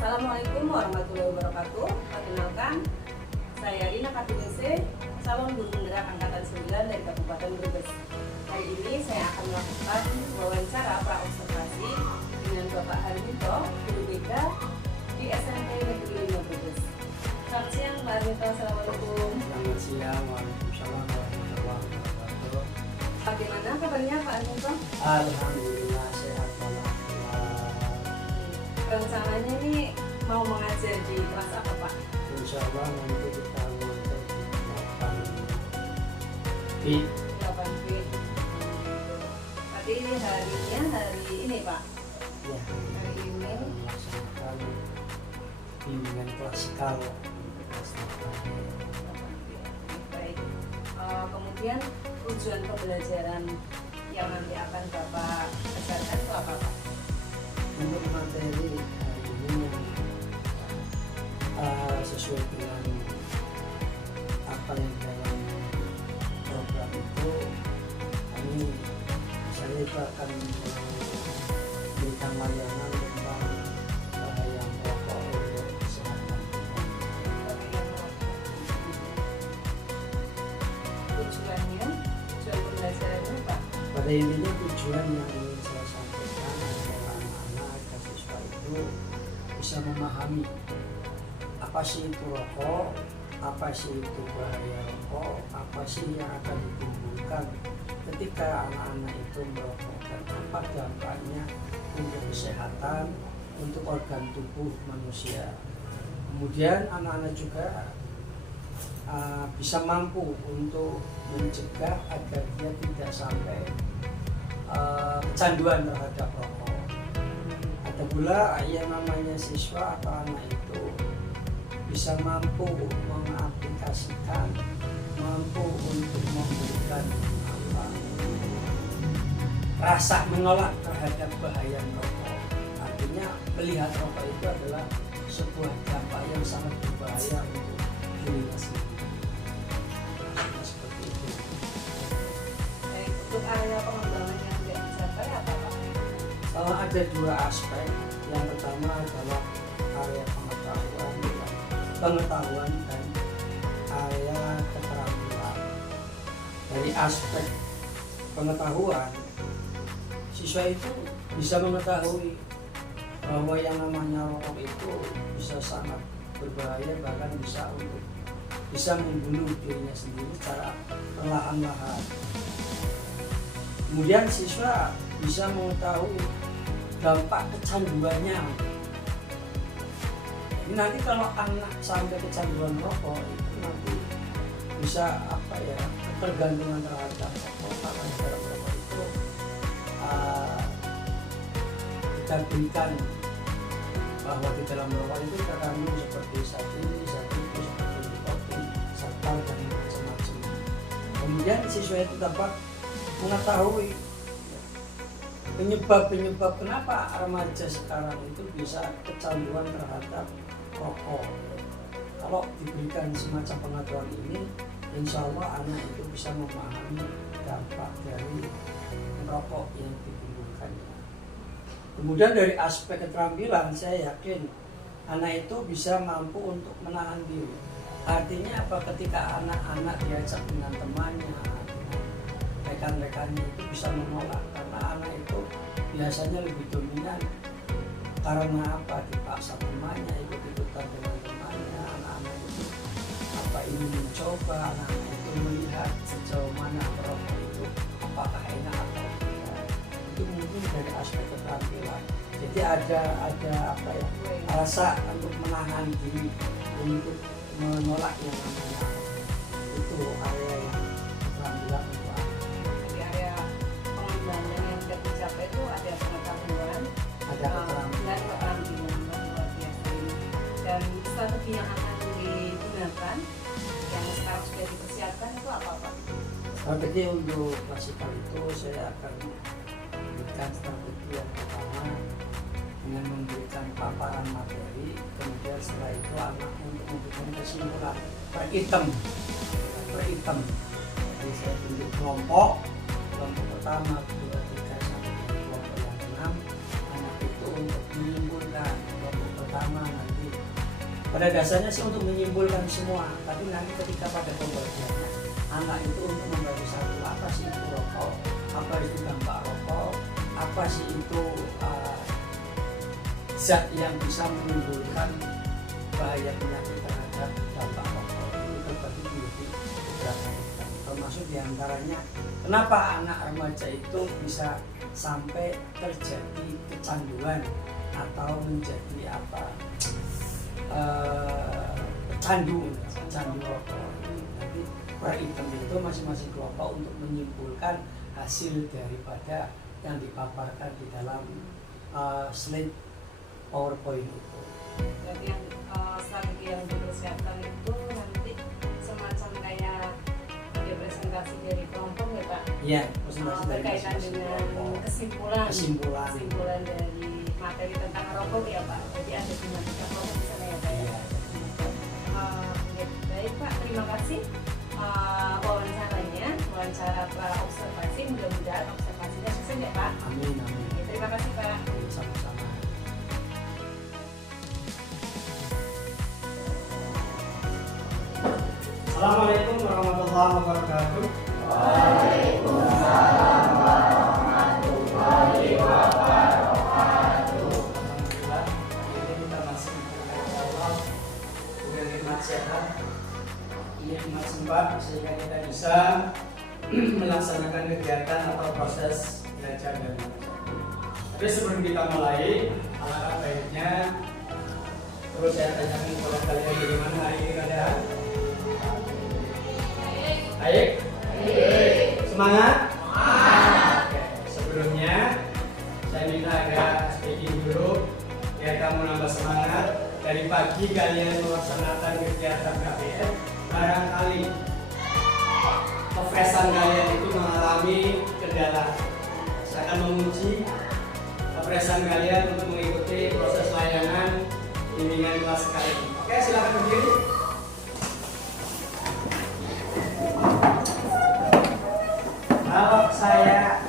Assalamualaikum warahmatullahi wabarakatuh. Perkenalkan, saya Rina Kartinese, calon guru penggerak angkatan 9 dari Kabupaten Brebes. Hari ini saya akan melakukan wawancara praobservasi dengan Bapak Harminto, guru BK di SMP Negeri 5 Brebes. Selamat siang Pak Harminto, Assalamualaikum. Selamat siang, waalaikumsalam warahmatullahi wabarakatuh. Bagaimana kabarnya Pak Harminto? Alhamdulillah sehat walafiat. Rencananya ini mau mengajar di kelas apa Pak? Insya Allah nanti kita mulai di 8B. Tapi ini harinya hari ini Pak? ya Hari ini melaksanakan bimbingan klasikal. baik. Kemudian tujuan pembelajaran yang nanti akan Bapak ajarkan itu apa Pak? Untuk materi hari ini sesuai dengan apa yang dalam program itu, saya itu akan memberikan layanan tentang bahaya merokok untuk kesehatan. Tujuan pembelajarannya Pak? Pada intinya tujuan yang ingin saya sampaikan adalah anak-anak dan siswa itu bisa memahami apa sih itu rokok, apa sih itu bahaya rokok, apa sih yang akan ditimbulkan ketika anak-anak itu merokok, dan apa dampaknya untuk kesehatan, untuk organ tubuh manusia. Kemudian anak-anak juga bisa mampu untuk mencegah agar dia tidak sampai kecanduan terhadap rokok. Ada pula yang namanya siswa atau anak itu bisa mampu mengaplikasikan, mampu untuk memberikan rasa menolak terhadap bahaya rokok. Artinya melihat rokok itu adalah sebuah dampak yang sangat berbahaya untuk dirinya sendiri. Seperti itu. Baik, untuk area pengembangan yang tidak dicapai apa Pak? Ada dua aspek. Yang pertama adalah area pengetahuan dan area keterampilan. Dari aspek pengetahuan, siswa itu bisa mengetahui bahwa yang namanya rokok itu bisa sangat berbahaya, bahkan bisa membunuh dirinya sendiri secara perlahan-lahan. Kemudian siswa bisa mengetahui dampak kecanduannya. Jadi nanti kalau anak sampai kecanduan rokok itu nanti bisa ketergantungan terhadap rokok, karena dalam rokok itu kita berikan bahwa di dalam rokok itu terkandung seperti zat ini, seperti nikotin, serta dan macam-macam. Kemudian siswa itu dapat mengetahui penyebab kenapa remaja sekarang itu bisa kecanduan terhadap rokok. Kalau diberikan semacam pengetahuan ini, insya Allah anak itu bisa memahami dampak dari rokok yang ditimbulkannya. Kemudian dari aspek keterampilan, saya yakin anak itu bisa mampu untuk menahan diri. Artinya apa? Ketika anak-anak diajak dengan temannya, rekan-rekannya itu bisa menolak, karena anak itu biasanya lebih dominan. Karena apa? Dipaksa temannya, ikut-ikutan dengan temannya. Anak-anak itu ingin mencoba, anak-anak itu melihat sejauh mana rokok itu apakah enak atau tidak. Itu mungkin dari aspek keterampilan. Jadi ada rasa untuk menahan diri, untuk menolak yang namanya itu area yang keterampilan untuk anak. Di area pengembangan yang tidak dicapai itu ada pengetahuan, Ada keterampilan. dan keterampilan luar biasa ini. Dan strategi yang akan digunakan yang sekarang sudah dipersiapkan itu apa Pak? Strategi untuk klasikal itu saya akan memberikan strategi yang pertama dengan memberikan paparan materi, kemudian setelah itu anak untuk memberikan kesimpulan per item. Jadi saya tunjuk kelompok pertama, kedua, ketiga, sampai kelompok yang 6. Anak itu untuk menyimpulkan kelompok pertama pada dasarnya sih untuk menyimpulkan semua, tapi nanti ketika pada pembagiannya anak itu untuk membagi satu, apa sih itu rokok, apa itu dampak rokok, apa sih itu zat yang bisa menimbulkan bahaya penyakit terhadap dampak rokok. Itu terbagi menjadi beberapa hal, termasuk diantaranya kenapa anak remaja itu bisa sampai terjadi kecanduan atau menjadi candu rokok. Nanti per item itu masing-masing kelompok untuk menyimpulkan hasil daripada yang dipaparkan di dalam slide PowerPoint itu. Jadi yang strategi yang dipersiapkan itu nanti semacam kayak presentasi dari kelompok ya Pak? Iya, presentasi dari berkaitan dengan kesimpulan dari materi tentang rokok ya Pak. Jadi ada dinamika kelompok di sana ya Pak ya. Baik Pak, terima kasih wawancara observasi, mudah-mudahan observasinya sukses ya Pak. Amin. Terima kasih Pak. Sama-sama. Assalamualaikum warahmatullahi wabarakatuh. Waalaikumsalam warahmatullahi wabarakatuh. Alhamdulillah, ini kita masih berkata Allah udah nikmat sehat, ini nikmat sempat sehingga kita bisa melaksanakan kegiatan atau proses belajar dan mengajar. Tapi sebelum kita mulai, alangkah baiknya terus saya tanyakan kepada kalian bagaimana hari ini kalian? Baik? Semangat? Oke. Sebelumnya saya minta agak speaking dulu biar kamu nambah semangat. Dari pagi kalian melaksanakan kegiatan KPM, barangkali kefresan kalian itu mengalami kendala. Saya akan menguji kefresan kalian untuk mengikuti proses layanan bimbingan kelas kali ini. Oke, silakan berdiri. Kalau saya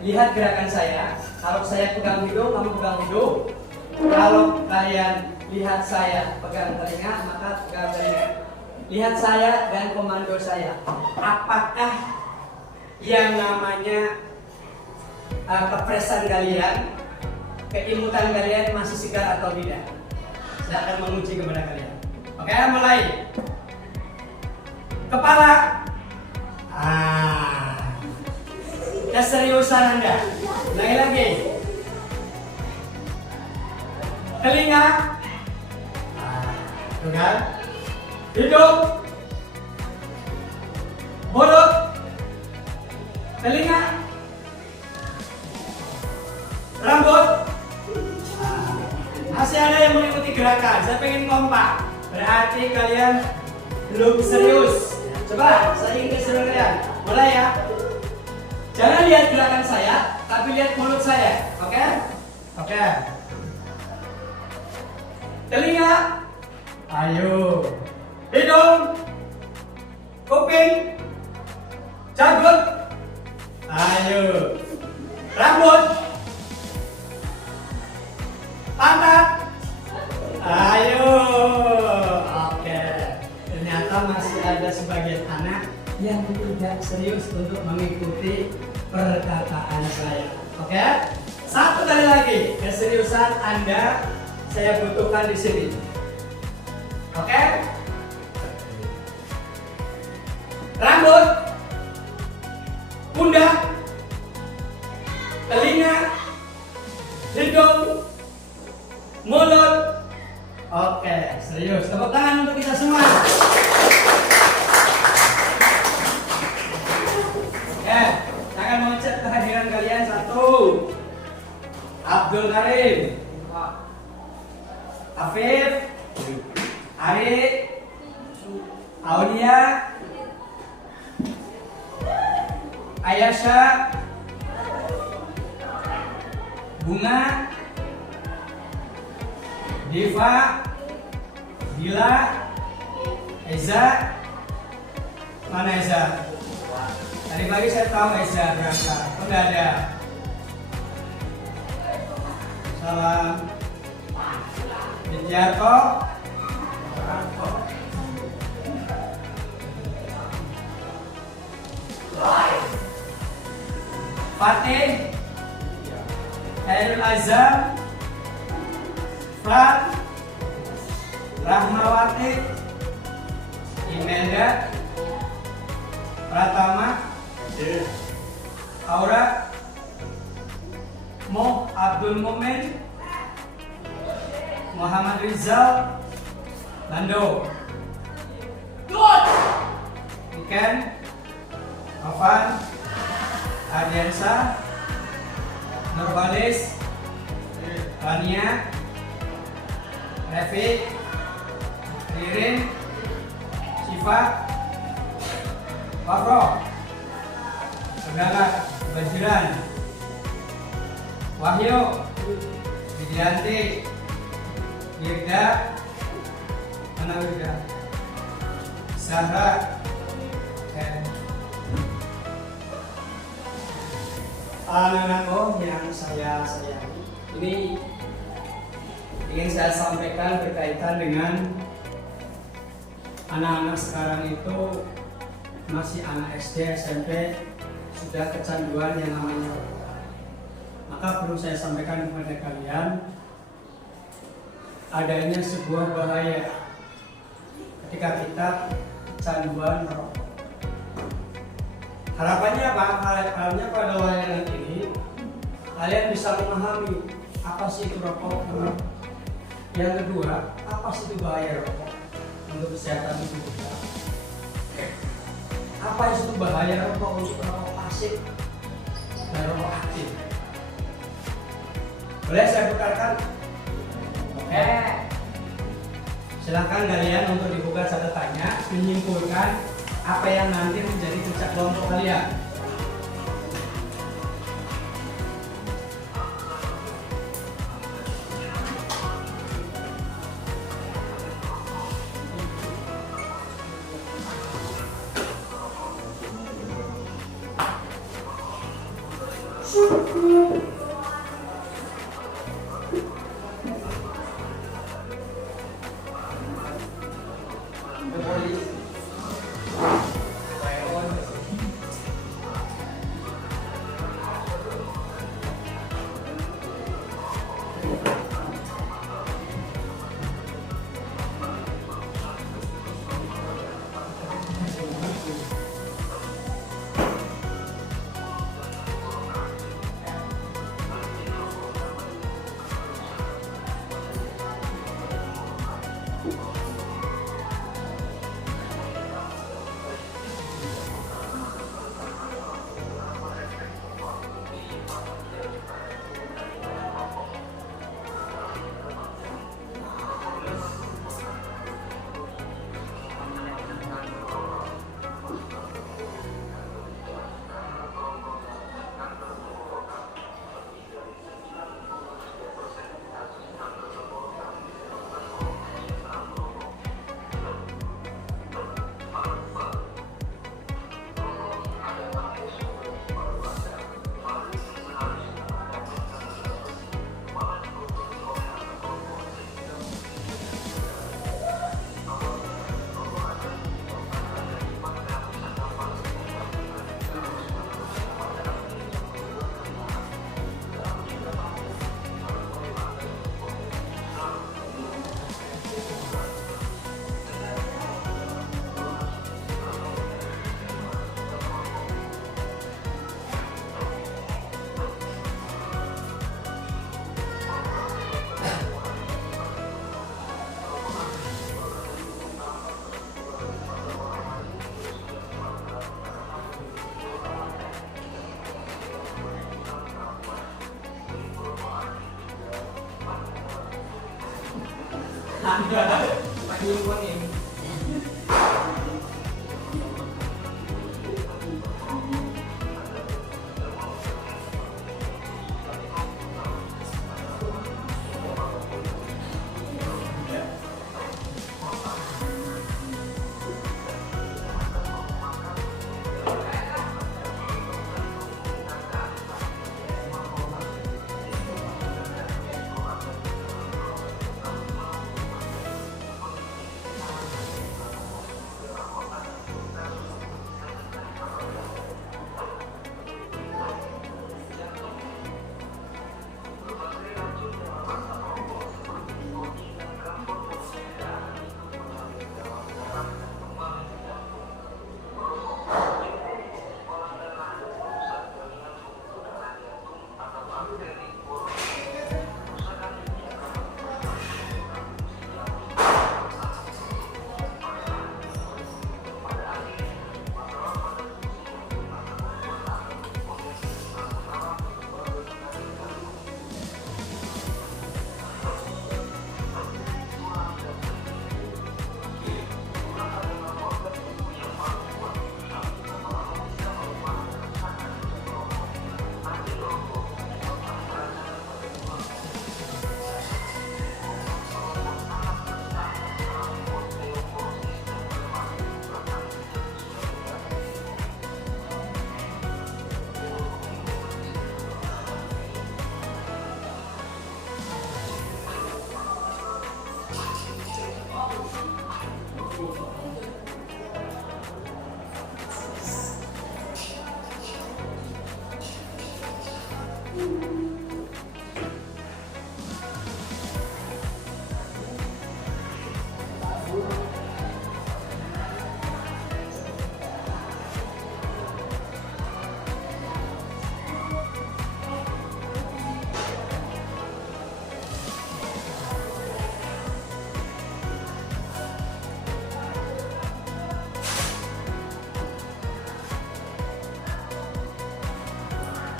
lihat gerakan saya, kalau saya pegang hidung, kamu pegang hidung. Kalau kalian lihat saya pegang telinga, maka pegang telinga. Lihat saya dan komando saya. Apakah yang namanya kepresan kalian, keimutan kalian masih segar atau tidak? Saya akan menguji kepada kalian. Oke, mulai. Kepala. Keseriusan Anda. Ulangi lagi. Telinga. Tuh kan? Hidung. Mulut. Telinga. Rambut. Masih ada yang mengikuti gerakan. Saya pengen kompak. Berarti kalian belum serius. Coba saya ingin keseruan kalian. Mulai ya. Jangan lihat gerakan saya, tapi lihat mulut saya. Oke? Oke. Telinga. Ayo. Hidung. Kuping. Janggut. Ayo. Rambut. Pantat. Ayo. Oke. Ternyata masih ada sebagian anak yang tidak serius untuk mengikuti perkataan saya. Oke? Satu kali lagi, keseriusan Anda saya butuhkan di sini. Oke? Rambut, pundak, telinga, hidung, mulut. Oke, serius. Tepuk tangan untuk kita semua. Saya akan mengecek kehadiran kalian. Satu, Abdul Karim, Afif, Ari, Aulia, Ayasha, Bunga, Diva, Bila, Eza. Mana Eza? Tadi pagi saya tahu Eza berangkat. Oh, enggak ada. Salam. Widiarto, Fatih, Khairul Azam, Fran, Rahmawati, Imelda, Pratama, Aura, Mo Abdul Mumin, Muhammad Rizal, Lando, Iken, Afan, Ardiansa, Nurbalis, Rania, Revi, Ririn, Syifa, Wafro, Saudara Bajiran, Wahyu, Widianti, Wirda, mana Wirda? Zahra, dan anak-anakku yang saya sayangi, ini ingin saya sampaikan berkaitan dengan anak-anak sekarang itu masih anak SD, SMP, sudah kecanduan yang namanya rokok. Maka perlu saya sampaikan kepada kalian adanya sebuah bahaya ketika kita kecanduan merokok. Harapannya apa? Harapannya pada layanan ini kalian bisa memahami apa sih itu rokok. Yang kedua, apa sih itu bahaya rokok untuk kesehatan tubuh kita? Apa itu bahaya rokok untuk rokok pasif dan rokok aktif? Boleh saya bukakan? Oke. Silakan kalian untuk dibuka catatannya, menyimpulkan apa yang nanti menjadi jejak kelompok kalian.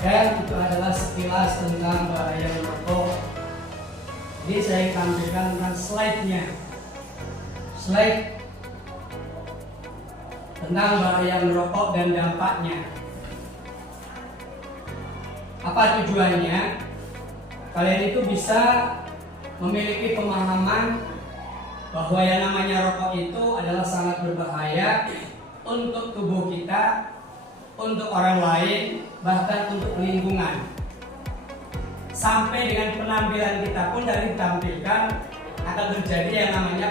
Dan itu adalah sekilas tentang bahaya merokok. Ini saya tampilkan tentang slide-nya. Slide tentang bahaya merokok dan dampaknya. Apa tujuannya? Kalian itu bisa memiliki pemahaman bahwa yang namanya rokok itu adalah sangat berbahaya untuk tubuh kita, untuk orang lain, bahkan untuk lingkungan. Sampai dengan penampilan kita pun dari ditampilkan akan terjadi yang namanya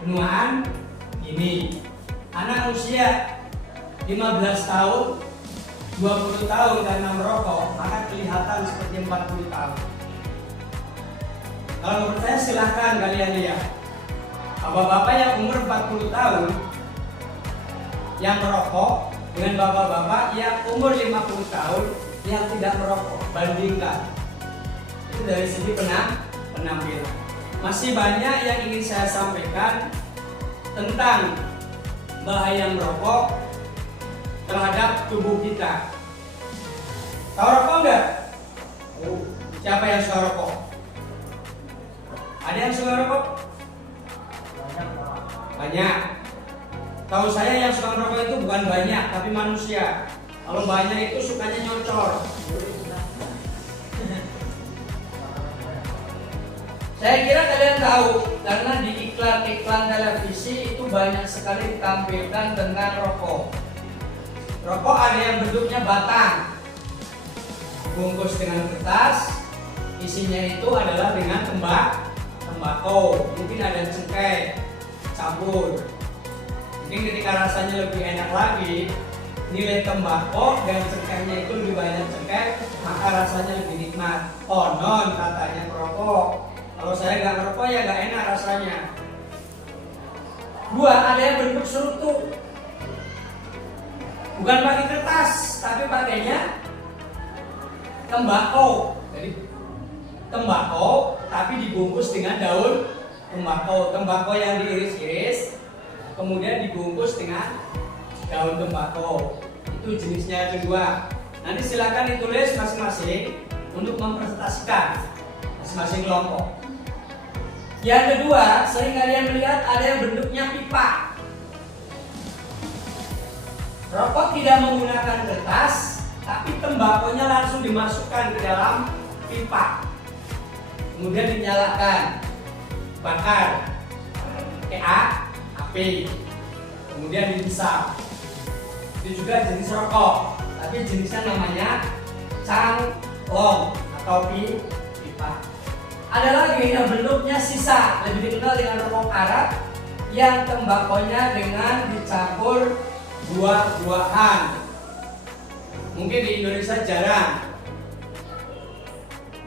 penuaan ini. Anak usia 15 tahun, 20 tahun karena merokok akan kelihatan seperti 40 tahun. Kalau menurut saya silahkan kalian lihat. Bapak-bapak yang umur 40 tahun yang merokok dengan bapak-bapak yang umur 50 tahun yang tidak merokok, bandingkan. Itu dari segi penampilan. Masih banyak yang ingin saya sampaikan tentang bahaya merokok terhadap tubuh kita. Tahu rokok enggak? Siapa yang suka rokok? Ada yang suka rokok? Banyak. Tahu saya yang suka merokok itu bukan banyak, tapi manusia. Kalau banyak itu sukanya nyocor. Saya kira kalian tahu karena di iklan-iklan televisi itu banyak sekali ditampilkan tentang rokok. Rokok ada yang bentuknya batang, bungkus dengan kertas, isinya itu adalah dengan tembakau. Mungkin ada cengkeh campur. Mungkin ketika rasanya lebih enak lagi, nilai tembakau dan cengkehnya itu lebih banyak cengkeh, maka rasanya lebih nikmat. Konon katanya perokok. Kalau saya nggak ngerokok ya nggak enak rasanya. Dua, ada yang bentuk serutu. Bukan pakai kertas, tapi pakainya tembakau. Jadi tembakau, tapi dibungkus dengan daun tembakau. Tembakau yang diiris-iris, kemudian dibungkus dengan daun tembakau. Itu jenisnya kedua. Nanti silakan ditulis masing-masing untuk mempresentasikan masing-masing kelompok. Yang kedua, sering kalian melihat ada yang bentuknya pipa. Rokok tidak menggunakan kertas, tapi tembakonya langsung dimasukkan ke dalam pipa. Kemudian dinyalakan, bakar, pakai api, kemudian dihisap. Itu juga jenis rokok, tapi jenisnya namanya cangklong atau pipa. Ada lagi yang bentuknya sisa, lebih dikenal dengan rokok karat, yang tembakonya dengan dicampur buah-buahan. Mungkin di Indonesia jarang.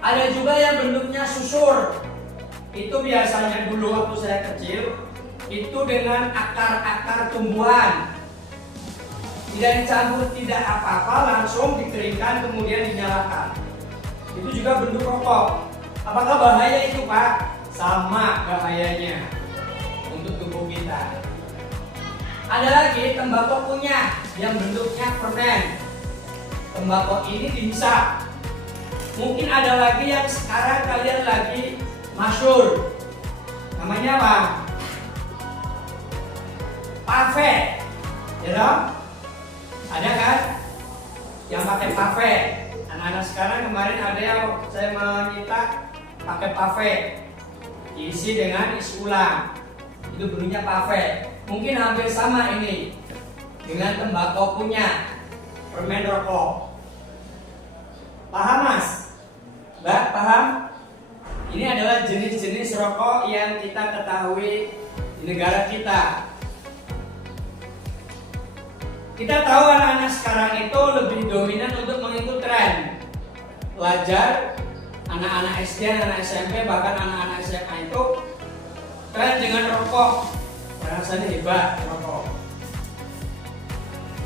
Ada juga yang bentuknya susur. Itu biasanya dulu waktu saya kecil, itu dengan akar-akar tumbuhan. Tidak dicampur, tidak apa-apa, langsung dikeringkan kemudian dinyalakan. Itu juga bentuk rokok. Apakah bahaya itu, Pak? Sama bahayanya untuk tubuh kita. Ada lagi tembakau kunyah yang bentuknya permen. Tembakau ini dihisap. Mungkin ada lagi yang sekarang kalian lagi masyhur. Namanya apa? Pave. Ya dong? Ada kan? Yang pakai pave. Anak-anak sekarang kemarin ada yang saya menyita pakai pave. Diisi dengan isi ulang. Itu bentuknya pave. Mungkin hampir sama ini dengan tembakau kunyah, permen rokok. Paham, Mas? Mbak, paham? Ini adalah jenis-jenis rokok yang kita ketahui di negara kita. Kita tahu anak-anak sekarang itu lebih dominan untuk mengikut tren. Pelajar, anak-anak SD, anak-anak SMP, bahkan anak-anak SMA itu tren dengan rokok. Rasanya hebat merokok.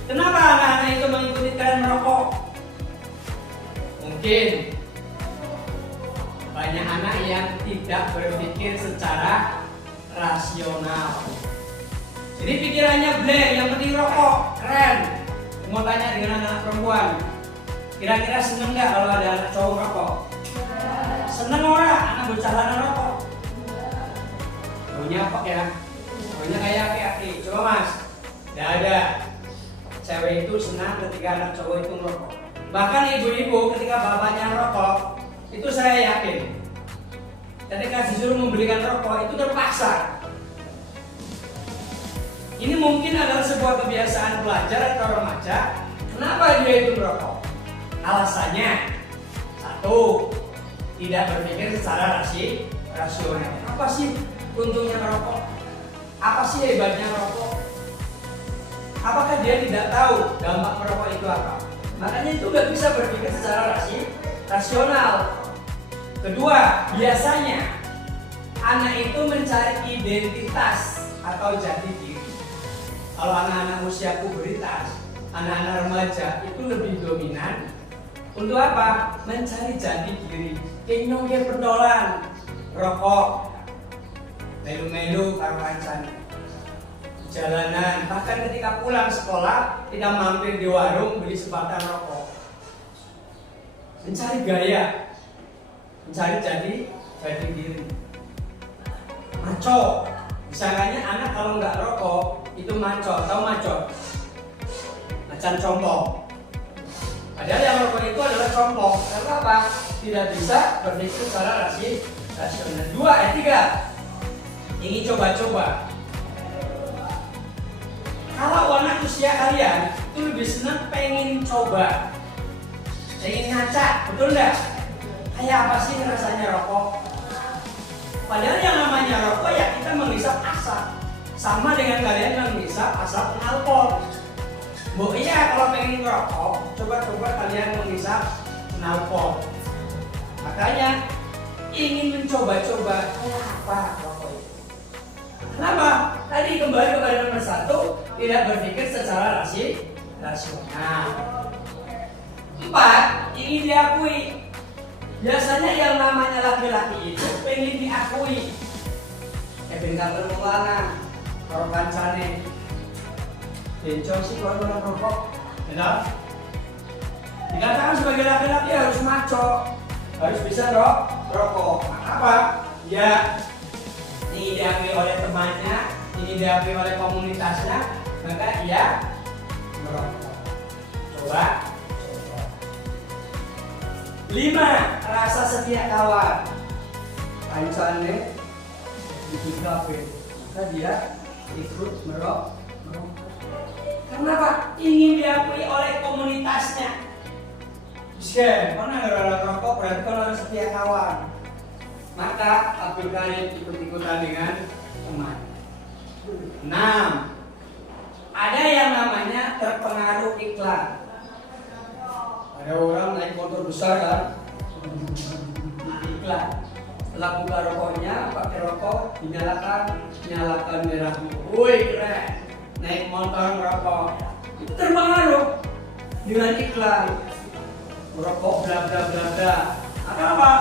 Kenapa anak-anak itu mengikuti tren merokok? Mungkin banyak anak yang tidak berpikir secara rasional. Jadi pikirannya blank, yang penting rokok, keren. Mau tanya dengan anak perempuan, Kira-kira seneng nggak kalau ada anak cowok rokok? Seneng orang anak bocah lanang rokok? Baunya apa ya? Baunya kayak aki-aki. Coba mas, nggak ada. Cewek itu senang ketika anak cowok itu merokok. Bahkan ibu-ibu ketika bapaknya rokok, itu saya yakin ketika disuruh membelikan rokok itu terpaksa. Ini mungkin adalah sebuah kebiasaan pelajar atau remaja. Kenapa dia itu merokok? Alasannya satu, tidak berpikir secara rasional. Apa sih untungnya merokok? Apa sih hebatnya merokok? Apakah dia tidak tahu dampak merokok itu apa? Makanya itu nggak bisa berpikir secara rasional. Kedua, biasanya anak itu mencari identitas atau jati diri. Kalau anak-anak usia pubertas, anak-anak remaja itu lebih dominan untuk apa? Mencari jati diri. Kenyong ke pentolan, rokok, melu-melu karo kancane. Jalanan, bahkan ketika pulang sekolah kita mampir di warung beli sebatang rokok. Mencari gaya, mencari jati diri. Maco, misalnya anak kalau nggak rokok itu maco, tahu maco? Macan compong. Padahal yang rokok itu adalah compong. Karena apa? Tidak bisa berpikir secara rasional. Tiga, ingin coba-coba. Kalau anak usia kalian itu lebih senang pengen coba, pengen ngaca, betul nggak? Kayak apa sih rasanya rokok? Padahal yang namanya rokok ya kita menghisap asap, sama dengan kalian menghisap asap knalpot. Bu iya kalau pengen ngerokok, coba-coba kalian menghisap knalpot. Makanya ingin mencoba-coba kayak apa rokok itu. Kenapa? Tadi kembali kepada nomor satu, tidak berpikir secara rasional. 4, ingin diakui. Biasanya yang namanya laki-laki itu pengen diakui. Kevin kantor mulana, kalau kancane, bencong sih kalau rokok, benar? Dikatakan sebagai laki-laki harus maco, harus bisa rokok. Apa? Ya, ini diakui oleh temannya, ini diakui oleh komunitasnya, maka ia merokok. Coba. 5. Rasa setia kawan. Kancane di kafe, maka dia ikut merokok. Kenapa? Ingin diakui oleh komunitasnya. Bisa, mana ada rokok berarti kalau ada setia kawan. Maka Abdul Karim ikut-ikutan dengan teman. 6. Ada yang namanya terpengaruh iklan. Ada orang naik motor besar kan, iklan. Setelah buka rokoknya, pakai rokok, nyalakan merah. Woi keren, naik motor ngerokok. Itu terpengaruh dengan iklan. Merokok bla bla bla bla. Apa?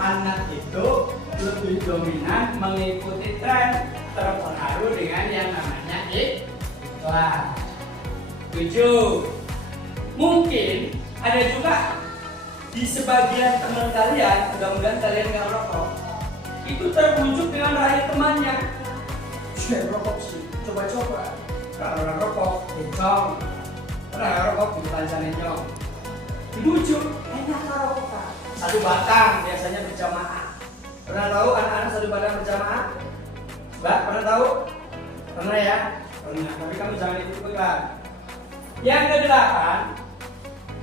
Anak itu lebih dominan mengikuti tren, terpengaruh dengan yang namanya iklan. 7. Mungkin ada juga di sebagian teman kalian, mudah-mudahan kalian nggak merokok, itu terbujuk dengan raih temannya. Rokok sih, coba-coba. Kalau rokok, bencong. Kalau rokok, bukan nyong. Dibujuk, enak rokok. Satu batang biasanya berjamaah. Pernah tahu anak-anak satu batang berjamaah? Mbak, pernah tahu? Pernah ya? Pernah, tapi kamu jangan ikut-ikutan. Yang ke-8,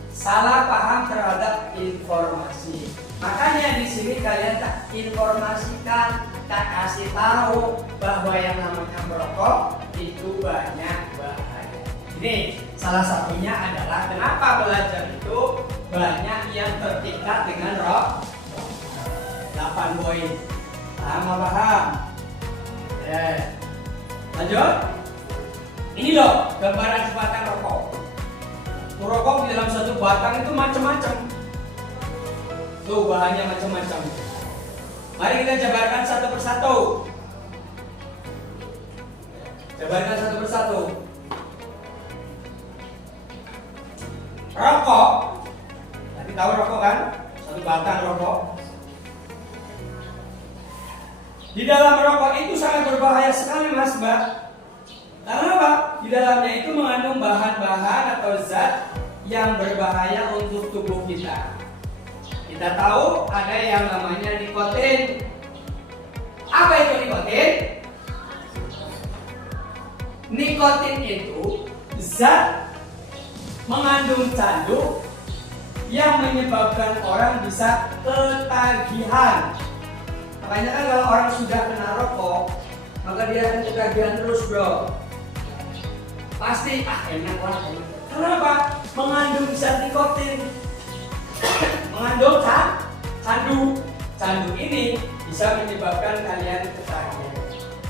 salah paham terhadap informasi. Makanya di sini kalian tak informasikan, tak kasih tahu bahwa yang namanya merokok itu banyak bahaya. Ini salah satunya adalah kenapa belajar itu banyak yang terpikat dengan rokok. 8 poin. Paham apa paham? Lanjut. Ini loh gambaran sebatang rokok. Rokok di dalam satu batang itu macam-macam. Tuh bahannya macam-macam. Mari kita jabarkan satu persatu. Jabarkan satu persatu. Rokok tahu rokok kan? Satu batang rokok. Di dalam rokok itu sangat berbahaya sekali Mas Mbak. Karena apa? Di dalamnya itu mengandung bahan-bahan atau zat yang berbahaya untuk tubuh kita. Kita tahu ada yang namanya nikotin. Apa itu nikotin? Nikotin itu zat mengandung candu yang menyebabkan orang bisa ketagihan. Makanya kan kalau orang sudah kena rokok, maka dia akan ketagihan terus bro. Pasti enak lah. Kenapa? Mengandung zat nikotin. Mengandung candu. Candu ini bisa menyebabkan kalian ketagihan.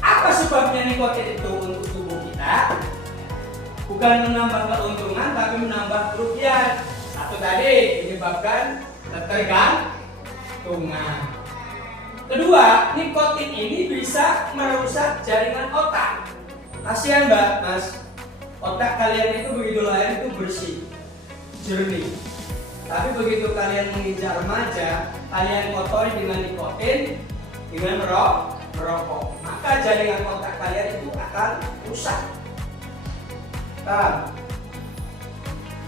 Apa sebabnya nikotin itu untuk tubuh kita? Bukan menambah keuntungan, tapi menambah kerugian. Satu tadi menyebabkan ketergantungan. Kedua, nikotin ini bisa merusak jaringan otak. Kasihan Mbak, Mas. Otak kalian itu begitu lahir itu bersih, jernih. Tapi begitu kalian menginjak remaja, kalian kotori dengan nikotin, dengan merokok. Maka jaringan otak kalian itu akan rusak.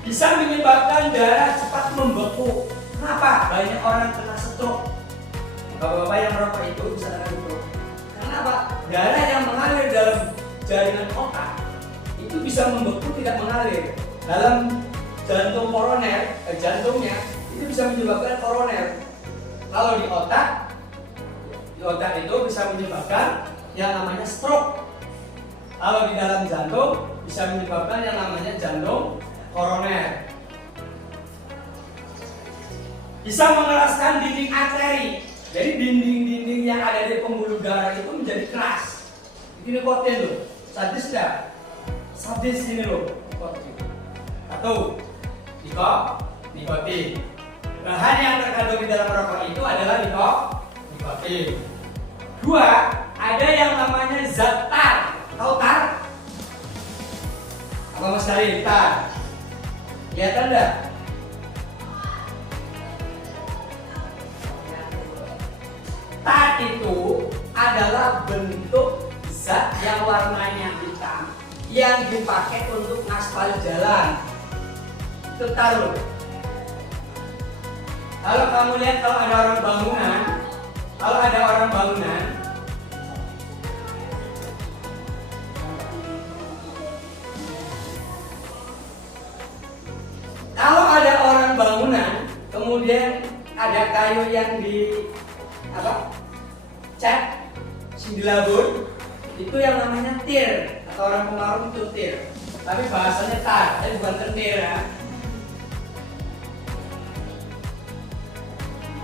Bisa menyebabkan darah cepat membeku. Kenapa? Banyak orang kena stroke. Bapak-bapak yang merokok itu bisa kena stroke. Karena apa? Darah yang mengalir dalam jaringan otak itu bisa membeku, tidak mengalir dalam jantung koroner, jantungnya itu bisa menyebabkan koroner. Kalau di otak itu bisa menyebabkan yang namanya stroke. Kalau di dalam jantung bisa menyebabkan yang namanya jantung koroner. Bisa mengeraskan dinding arteri. Jadi dinding-dinding yang ada di pembuluh darah itu menjadi keras. Ini nikotin loh. Sadis dah. Sadis ini loh. Satu, nikotin. Bahan yang terkandung di dalam rokok itu adalah nikotin. Dua, ada yang namanya zat tar. Tahu tar? Apa Mas Karim? Tar. Lihat Anda. Tar itu adalah bentuk zat yang warnanya hitam yang dipakai untuk ngaspal jalan. Itu tar loh. Kalau kamu lihat kalau ada orang bangunan, kalau ada orang bangunan kemudian ada kayu yang di cat dilabur, itu yang namanya tir, atau orang pemarung itu tir, tapi bahasanya tar, tapi bukan kentir ya.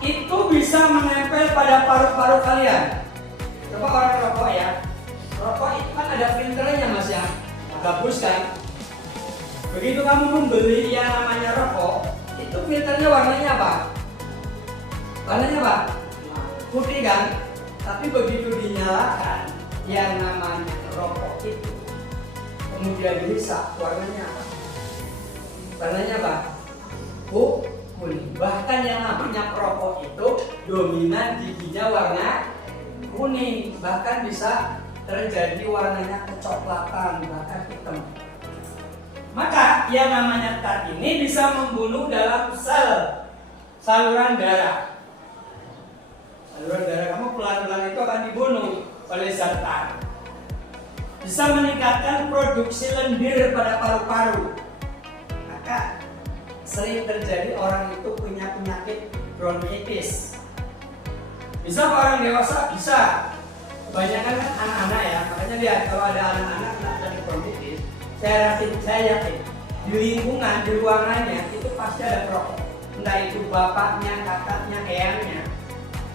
Itu bisa menempel pada paru-paru kalian. Coba orang rokok ya, rokok itu kan ada filternya Mas ya, gabus kan. Begitu kamu membeli yang namanya rokok, itu filternya warnanya apa? Warnanya apa? Putih kan? Tapi begitu dinyalakan yang namanya rokok itu, kemudian dihisap, warnanya apa? Warnanya apa? Kuning. Bahkan yang namanya perokok itu dominan giginya warna kuning, bahkan bisa terjadi warnanya kecoklatan, bahkan hitam. Maka yang namanya tar ini bisa membunuh dalam saluran darah. Saluran darah kamu pelan-pelan itu akan dibunuh oleh zat tar. Bisa meningkatkan produksi lendir pada paru-paru. Maka sering terjadi orang itu punya penyakit bronkitis. Bisa orang dewasa? Bisa. Kebanyakan kan anak-anak ya. Makanya lihat kalau ada anak-anak kena penyakit bronkitis, saya yakin di lingkungan, di ruangannya itu pasti ada perokok. Entah itu bapaknya, kakaknya, eyangnya.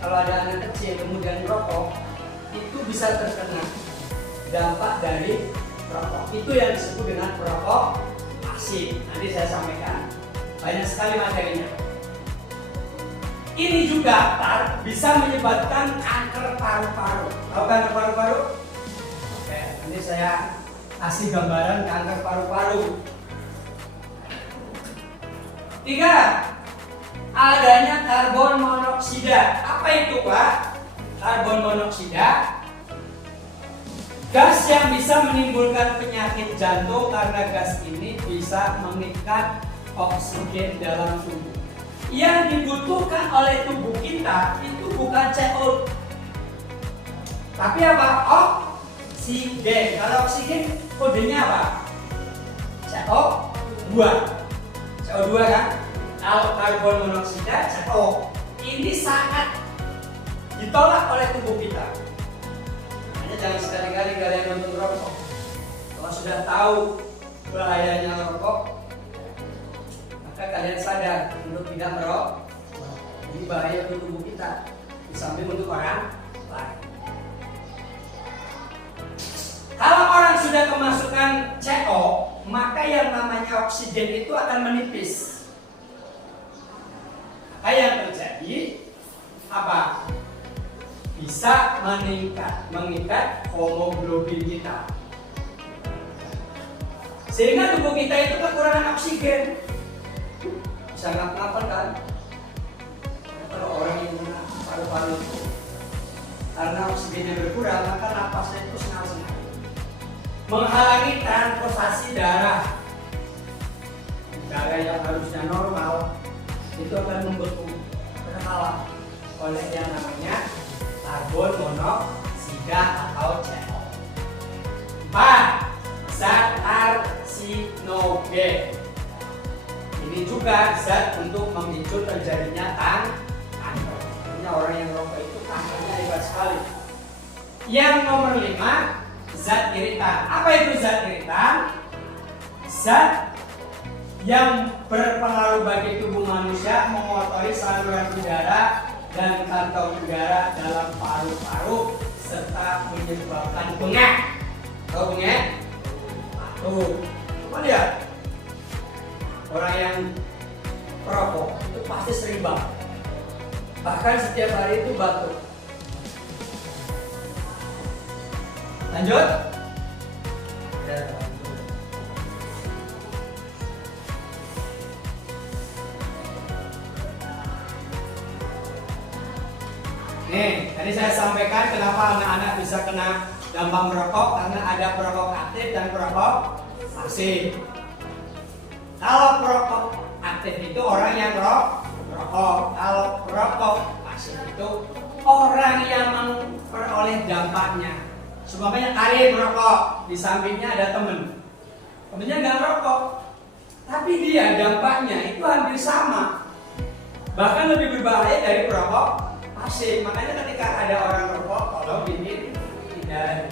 Kalau ada anak kecil kemudian merokok, itu bisa terkena dampak dari perokok. Itu yang disebut dengan perokok pasif. Nanti saya sampaikan. Banyak sekali materinya. Ini juga tar bisa menyebabkan kanker paru-paru. Tahu kanker paru-paru? Oke, nanti saya kasih gambaran kanker paru-paru. 3. adanya karbon monoksida. Apa itu, Pak? Karbon monoksida gas yang bisa menimbulkan penyakit jantung karena gas ini bisa mengikat oksigen dalam tubuh. Yang dibutuhkan oleh tubuh kita itu bukan CO, tapi apa? Oksigen. Kalau oksigen kodenya apa? CO2. CO2 kan? Kalau karbon monoksida CO. Ini sangat ditolak oleh tubuh kita. Makanya jangan sekali-kali kalian nonton rokok. Kalau sudah tahu bahayanya rokok, maka kalian sadar untuk tidak merokok. Ini bahaya untuk tubuh kita, di samping untuk orang lain. Kalau orang sudah kemasukan CO, maka yang namanya oksigen itu akan menipis. Maka yang terjadi apa? Bisa mengikat hemoglobin kita, sehingga tubuh kita itu kekurangan oksigen. Bisa ngap-ngapan kan? Kalau orang yang paru-paru itu karena oksigennya berkurang, maka napasnya itu sengal-sengal, menghalangi transportasi darah. Darah yang harusnya normal itu akan membeku, terhalang oleh yang namanya karbon monoksida atau CO. 4. Zat karsinogen. Ini juga zat untuk memicu terjadinya kanker. Ini orang yang rokok itu kankernya hebat sekali. Yang nomor 5, zat iritan. Apa itu zat iritan? Zat yang berpengaruh bagi tubuh manusia, mengotori saluran udara dan kantong udara dalam paru-paru serta menyebabkan bengek. Tahu bengek? Tuh, coba lihat. Orang yang perokok itu pasti sering batuk. Bahkan setiap hari itu batuk. Lanjut. Nih, tadi saya sampaikan kenapa anak-anak bisa kena dampak merokok, karena ada perokok aktif dan perokok pasif. Kalau perokok aktif itu orang yang merokok. Kalau perokok pasif itu orang yang memperoleh dampaknya. Sebabnya Karim merokok, di sampingnya ada temennya nggak merokok, tapi dia dampaknya itu hampir sama, bahkan lebih berbahaya dari perokok pasif. Makanya ketika ada orang merokok, tolong dihindari.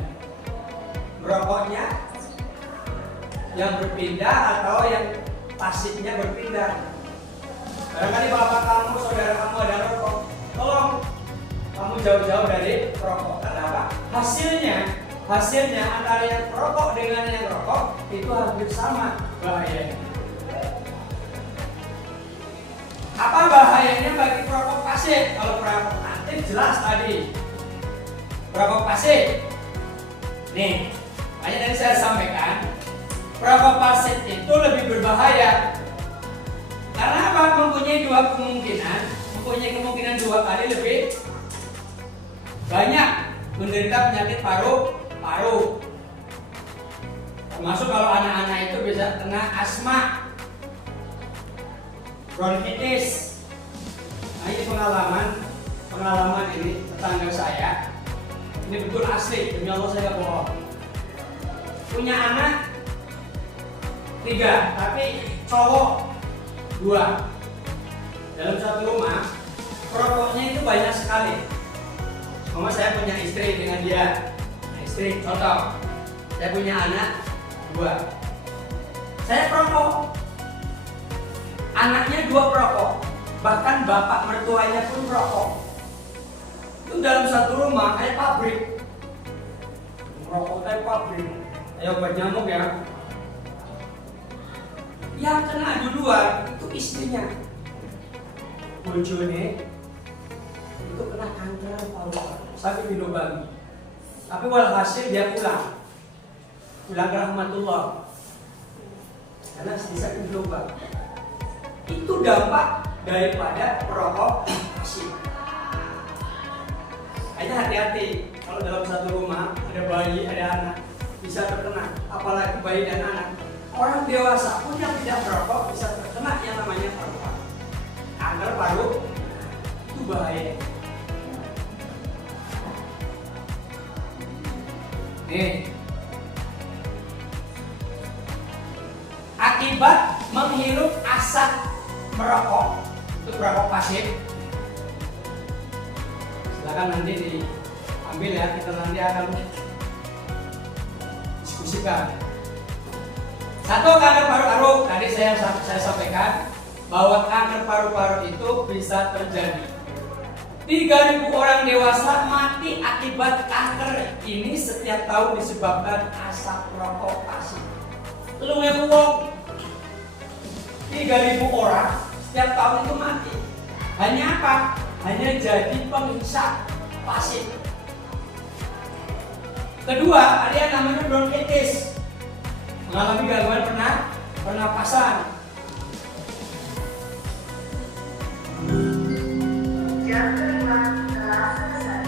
Merokoknya yang berpindah atau yang pasifnya berpindah. Barangkali bapak kamu, saudara kamu ada rokok, tolong kamu jauh-jauh dari rokok. Kenapa? Hasilnya antara yang perokok dengan yang rokok itu hampir sama bahayanya. Apa bahayanya bagi perokok pasif? Kalau perokok aktif jelas tadi. Perokok pasif. Nih, makanya tadi saya sampaikan, perokok pasif itu lebih berbahaya. Karena apa? Mempunyai kemungkinan 2 kali lebih banyak menderita penyakit paru-paru. Termasuk kalau anak-anak itu bisa kena asma, bronkitis. Nah, ini pengalaman ini tetangga saya. Ini betul asli, demi Allah saya nggak bohong. Punya anak 3, tapi cowok 2. Dalam satu rumah, perokoknya itu banyak sekali. Mama saya punya istri dengan dia. Istri, contoh, saya punya anak 2. Saya perokok. Anaknya 2 perokok. Bahkan bapak mertuanya pun perokok. Itu dalam satu rumah kayak pabrik. Merokok kayak pabrik. Ayo obat nyamuk ya. Yang kena duluan itu istrinya. Bojone itu kena kanker paru-paru sampai dilubangi. Tapi walhasil dia pulang ke rahmatullah karena bisa dilubang. Itu dampak daripada perokok pasif. Hanya hati-hati kalau dalam satu rumah ada bayi, ada anak bisa terkena, apalagi bayi dan anak. Orang dewasa pun yang tidak merokok bisa terkena yang namanya paru-paru. Kanker paru itu bahaya. Nih, akibat menghirup asap merokok untuk merokok pasif. Silakan nanti diambil ya, kita nanti akan diskusikan. Satu, kanker paru-paru. Tadi saya sampaikan bahwa kanker paru-paru itu bisa terjadi. 3.000 orang dewasa mati akibat kanker ini setiap tahun disebabkan asap rokok pasif. Lu ngewong 3.000 orang setiap tahun itu mati. Hanya apa? Hanya jadi penghisap pasif. Kedua, ada yang namanya bronkitis, mengalami gangguan pernapasan. Jam 5 telah selesai.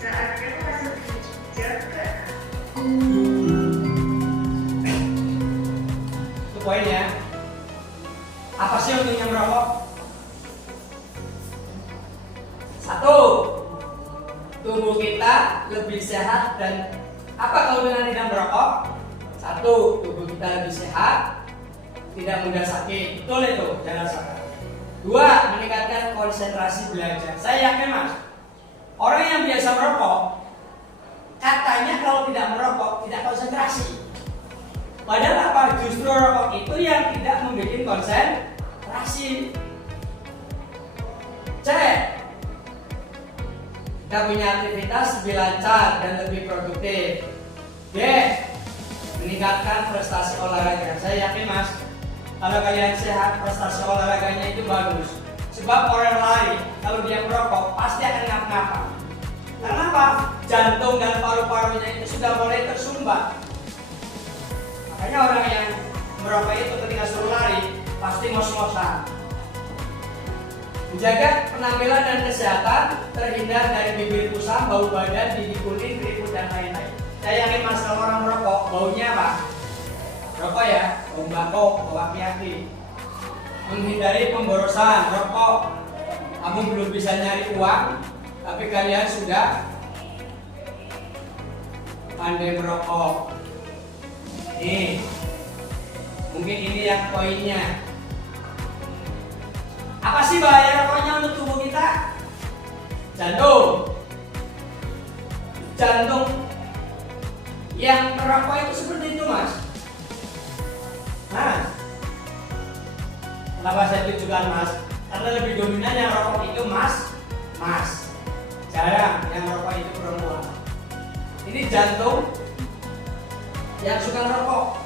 Saatnya memasuki jam ke-6. Itu poinnya. Apa sih untungnya merokok? Satu, tubuh kita lebih sehat. Dan apa keuntungan tidak merokok? Satu, tubuh kita lebih sehat, tidak mudah sakit. Betul itu, jangan salah. Dua, meningkatkan konsentrasi belajar. Saya yakin mas, orang yang biasa merokok katanya kalau tidak merokok tidak konsentrasi. Padahal apa? Justru rokok itu yang tidak membuat konsentrasi. Cek, kita punya aktivitas lebih lancar dan lebih produktif. D, meningkatkan prestasi olahraga. Saya yakin mas, kalau kalian sehat, prestasi olahraganya itu bagus. Sebab orang lari, kalau dia merokok pasti akan ngapa-ngapa. Karena apa? Jantung dan paru-parunya itu sudah mulai tersumbat. Makanya orang yang merokok itu ketika suruh lari pasti ngos-ngosan. Menjaga penampilan dan kesehatan, terhindar dari bibir kusam, bau badan, gigi kuning, keriput dan lain-lain. Saya yakin mas, kalau orang merokok baunya apa? Rokok ya, bau bako, bau aki-aki. Menghindari pemborosan rokok. Kamu belum bisa nyari uang, tapi kalian sudah pandai merokok. Nih, mungkin ini yang poinnya. Apa sih bahaya rokoknya untuk tubuh kita? Jantung. Jantung yang merokok itu seperti itu mas. Nah, kenapa saya tunjukkan mas? Karena lebih dominan yang rokok itu mas. Jarang yang rokok itu perempuan. Ini jantung yang suka rokok.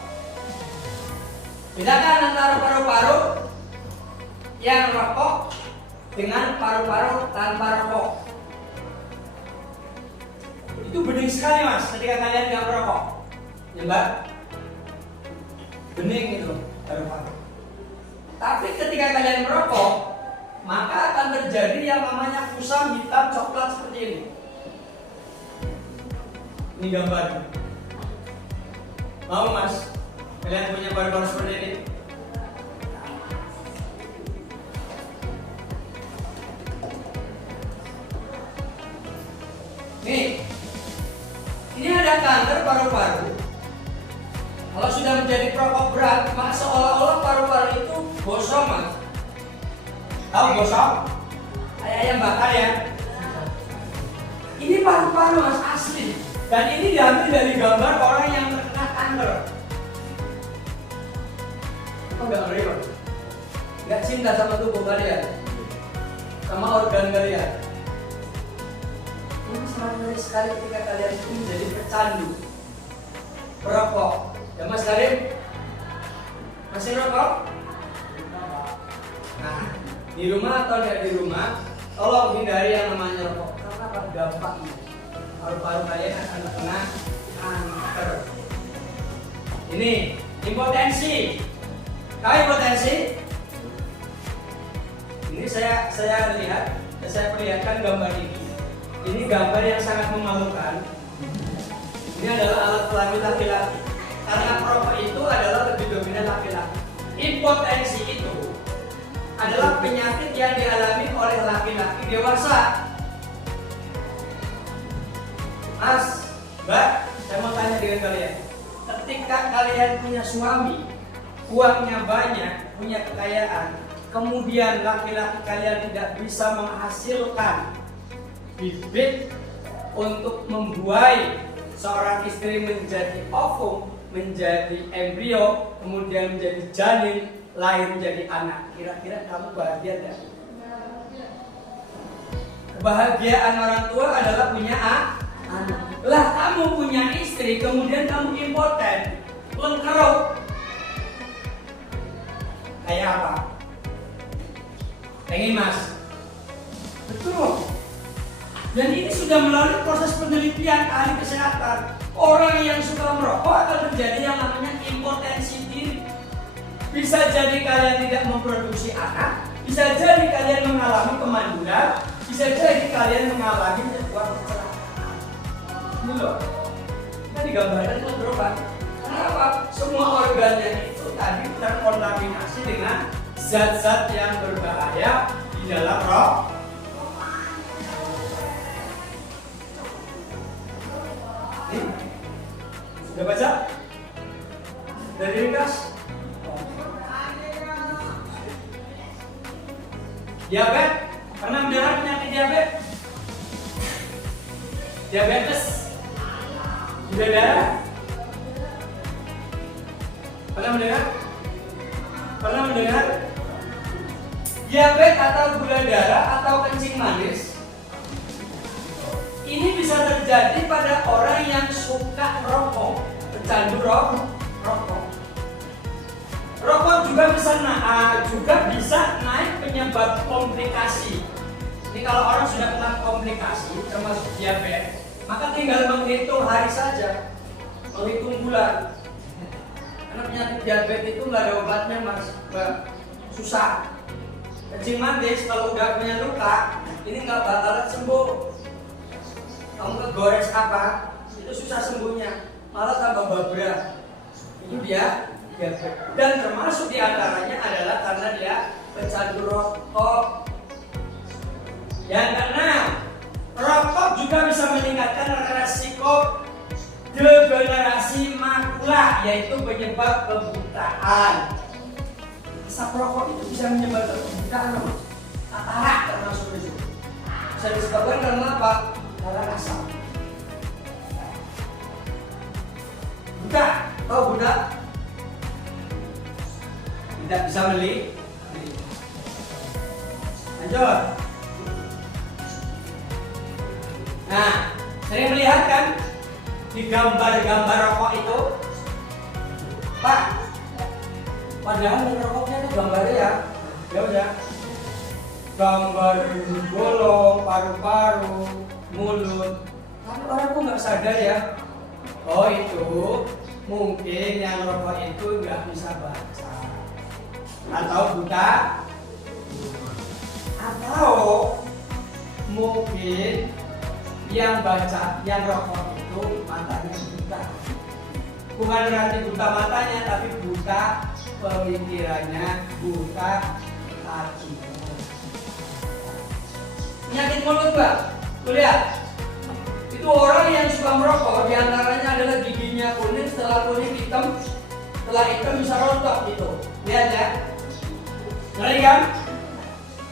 Bedakan antara paru-paru yang rokok dengan paru-paru tanpa rokok. Itu bening sekali mas ketika kalian nggak merokok. Ya mbak, bening itu paru-paru. Tapi ketika kalian merokok, maka akan terjadi yang namanya kusam hitam coklat seperti ini. Ini gambar. Mau mas? Kalian punya paru-paru seperti ini? Nih, ini ada kanker paru-paru. Kalau sudah menjadi perokok berat, maka seolah-olah paru-paru itu gosong mas. Tahu gosong? Kayak ayam bakar ya. Ini paru-paru mas, asli. Dan ini diambil dari gambar orang yang terkena kanker. Kok nggak ngeri mas? Nggak cinta sama tubuh kalian, sama organ kalian. Ini sangat menarik sekali ketika kalian itu menjadi pecandu merokok. Ya mas Karim, masih rokok? Nah, di rumah atau tidak di rumah, tolong hindari yang namanya rokok. Karena apa? Dampaknya paru-paru kalian akan terkena kanker. Ini impotensi. Tahu impotensi? saya lihat, saya perlihatkan gambar ini. Ini gambar yang sangat memalukan. Ini adalah alat kelamin laki-laki. Karena perokok itu adalah lebih dominan laki-laki. Impotensi itu adalah penyakit yang dialami oleh laki-laki dewasa. Mas, Mbak, saya mau tanya dengan kalian. Ketika kalian punya suami, uangnya banyak, punya kekayaan, kemudian laki-laki kalian tidak bisa menghasilkan bibit untuk membuai seorang istri menjadi ovum, menjadi embrio, kemudian menjadi janin, lahir menjadi anak. Kira-kira kamu bahagia tidak? Kebahagiaan orang tua adalah punya anak. Lah kamu punya istri, kemudian kamu impoten, lengkeruk. Kayak apa? Pengen mas? Betul. Dan ini sudah melalui proses penelitian ahli kesehatan. Orang yang suka merokok akan terjadi yang namanya impotensi diri. Bisa jadi kalian tidak memproduksi anak, bisa jadi kalian mengalami kemanduran, bisa jadi kalian mengalami sebuah kecelakaan. Ini loh, kita digambarkan berobat. Kenapa? Semua organnya itu tadi terkontaminasi dengan zat-zat yang berbahaya di dalam rokok. Sudah baca? Dari ringkas? Diabetes? Pernah mendengar penyakit diabetes? Diabetes? Gula darah? Pernah mendengar? Pernah mendengar? Diabetes atau gula darah atau kencing manis ini bisa terjadi pada orang yang suka rokok, pecandu rokok. Rokok juga bisa naik penyebab komplikasi. Ini kalau orang sudah kena komplikasi, termasuk diabetes, maka tinggal menghitung hari saja, menghitung bulan. Karena penyakit diabetes itu nggak ada obatnya mas, susah. Kencing manis kalau udah punya luka, ini nggak bakalan sembuh. Kamu kegores apa, itu susah sembuhnya, malah tambah babra. Itu dia diabetes. Dan termasuk diantaranya adalah karena dia pecandu rokok. Yang keenam, rokok juga bisa meningkatkan resiko degenerasi makula, yaitu penyebab kebutaan. Asap rokok itu bisa menyebabkan kebutaan, katarak termasuk itu. Bisa disebabkan karena apa? Karena asap. Buta, tahu buta? Tidak bisa beli. Lanjut. Nah, sering melihat kan di gambar-gambar rokok itu, Pak. Padahal rokoknya itu gambarnya ya udah gambar bolong, paru-paru, mulut. Tapi orang kok nggak sadar ya. Oh itu mungkin yang rokok itu nggak bisa baca atau buta, atau mungkin yang baca, yang rokok itu matanya buta. Bukan berarti buta matanya, tapi buta pemikirannya, buta hatinya. Penyakit mulut Mbak, tuh lihat. Itu orang yang suka merokok, diantaranya adalah giginya kuning, setelah kuning hitam, setelah hitam bisa rontok gitu. Lihat ya. Ngeri kan?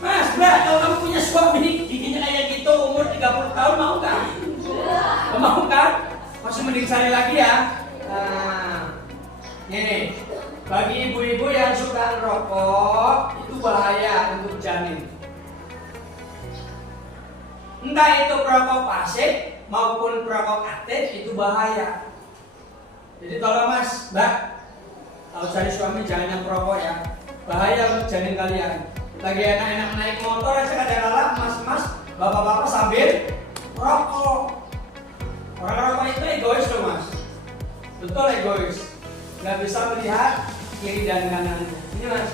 Mas, Mbak, kalau kamu punya suami giginya kayak gitu, umur 30 tahun mau nggak? Mau kan? Masih mending cari lagi ya. Nah, ini bagi ibu-ibu yang suka merokok itu bahaya untuk janin. Entah itu perokok pasif maupun perokok aktif itu bahaya. Jadi tolong mas, Mbak, kalau cari suami jangan yang perokok ya. Bahaya untuk janin kalian. Lagi enak-enak naik motor aja kadang-kadang mas-mas, bapak-bapak sambil rokok. Orang rokok itu egois loh mas. Betul egois. Gak bisa melihat kiri dan kanan. Ini mas,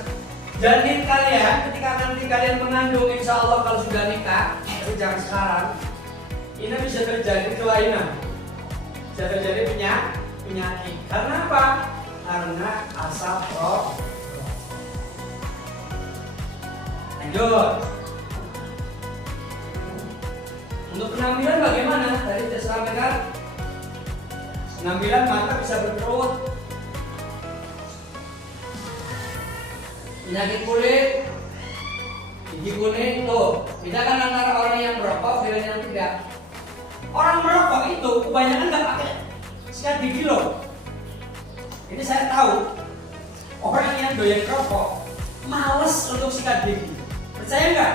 Jadi kalian ketika nanti kalian mengandung, insya Allah kalau sudah nikah, sejak sekarang, ini bisa terjadi kelainan, bisa terjadi penyakit. Karena apa? Karena asap rokok. Lanjut. Untuk penampilan bagaimana? Tadi saya sampaikan, penampilan mata bisa berkerut, penyakit kulit, gigi kuning. Tuh, bedakan antara orang yang merokok dengan yang tidak. Orang merokok itu kebanyakan nggak pakai sikat gigi loh. Ini saya tahu. Orang yang doyan rokok males untuk sikat gigi. Percaya nggak?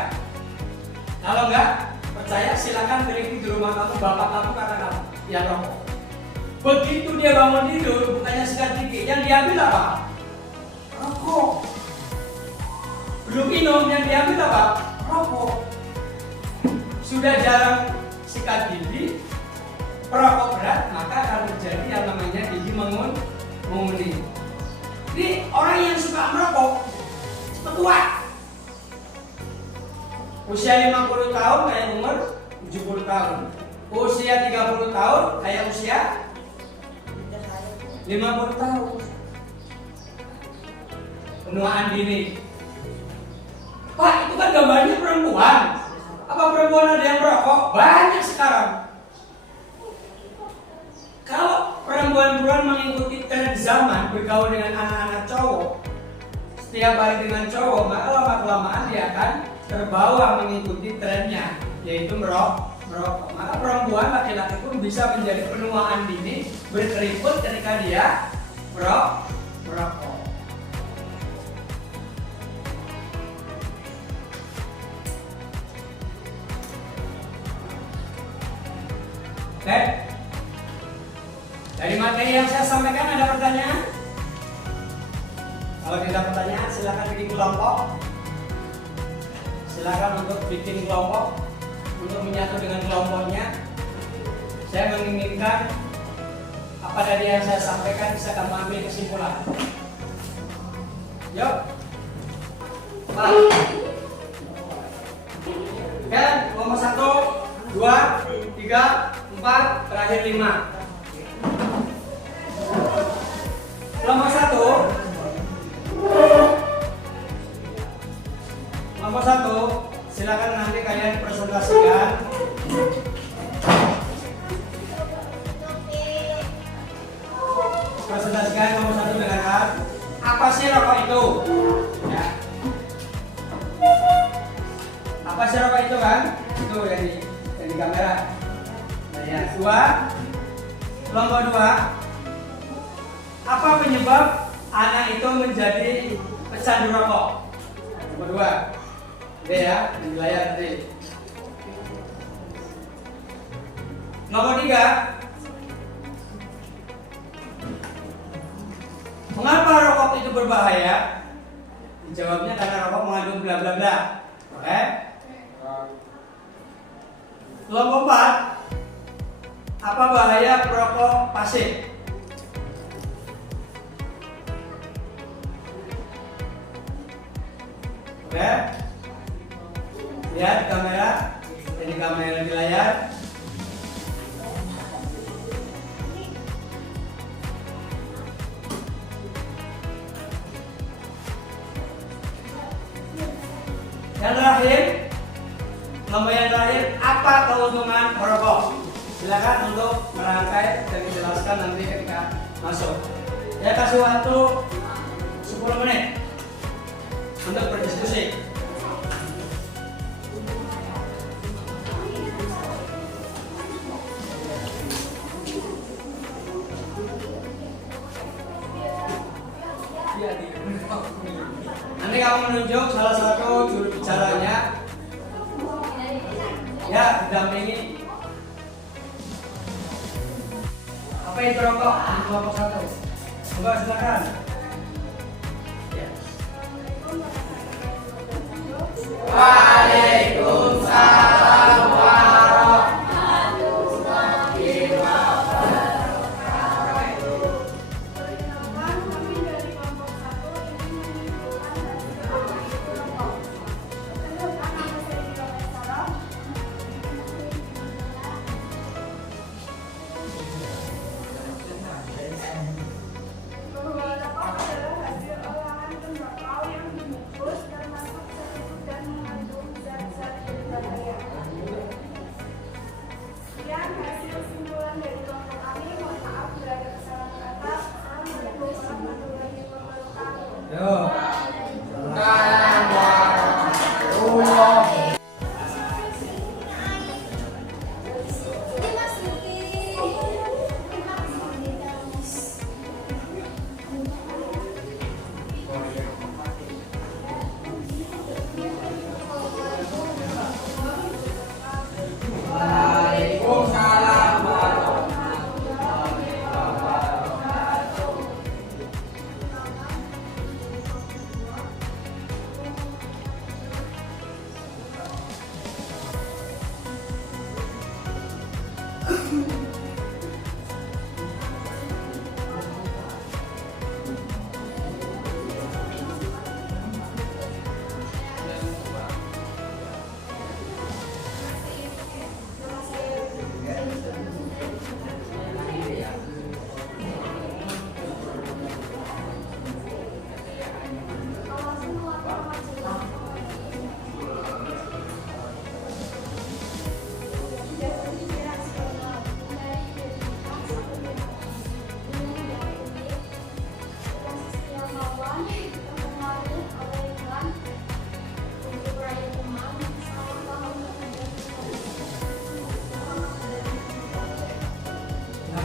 Kalau nggak percaya, silakan teliti di rumah kamu, bapak kamu, kakak kamu yang rokok. Begitu dia bangun tidur, bukannya sikat gigi, yang diambil apa? Rokok. Belum minum, yang diambil apa? Rokok. Sudah jarang sikat gigi, perokok berat, maka akan terjadi yang namanya gigi menguning. Ini orang yang suka merokok cepat tua. Usia 50 tahun kayak umur 70 tahun. Usia 30 tahun kayak usia 50 tahun. Penuaan dini. Pak, itu kan gambarnya perempuan. Apa perempuan ada yang merokok? Banyak sekarang. Kalau perempuan-perempuan mengikuti tren zaman, bergaul dengan anak-anak cowok, setiap hari dengan cowok, maka lama-kelamaan dia akan terbawa mengikuti trennya, yaitu merokok. Maka perempuan, laki-laki pun bisa menjadi penuaan dini, berkeriput ketika dia merokok. Oke? Dari materi yang saya sampaikan ada pertanyaan? Kalau tidak ada pertanyaan, silakan bikin kelompok. Silakan untuk bikin kelompok, untuk menyatu dengan kelompoknya. Saya menginginkan apa tadi yang saya sampaikan bisa kamu ambil kesimpulan. Yuk. Pak. Kan, nomor 1, 2, 3, 4, terakhir 5. Nomor 1, silakan nanti kalian presentasikan. Presentasikan nomor 1 dengan apa sih rokok itu? Ya. Apa sih rokok itu kan? Itu yang di kamera. Nah, ya. 2, kelompok 2. Apa penyebab anak itu menjadi pecandu rokok? Nomor 2. Oke ya, di layar tadi. Nomor 3. Mengapa rokok itu berbahaya? Jawabnya karena rokok mengandung bla bla bla. Oke? Kelompok 4. Apa bahaya perokok pasif? Oke? Lihat kamera, ini kamera di layar. Yang terakhir, nomor yang terakhir, apa keuntungan merokok? Silakan untuk merangkai dan dijelaskan nanti ketika masuk. Saya kasih waktu 10 menit untuk berdiskusi. Nanti kamu menunjuk salah satu juru bicaranya, ya didampingi. Apa itu rokok? Di kelompok 1. Coba silakan. Ya. Waalaikumsalam warahmatullahi wabarakatuh.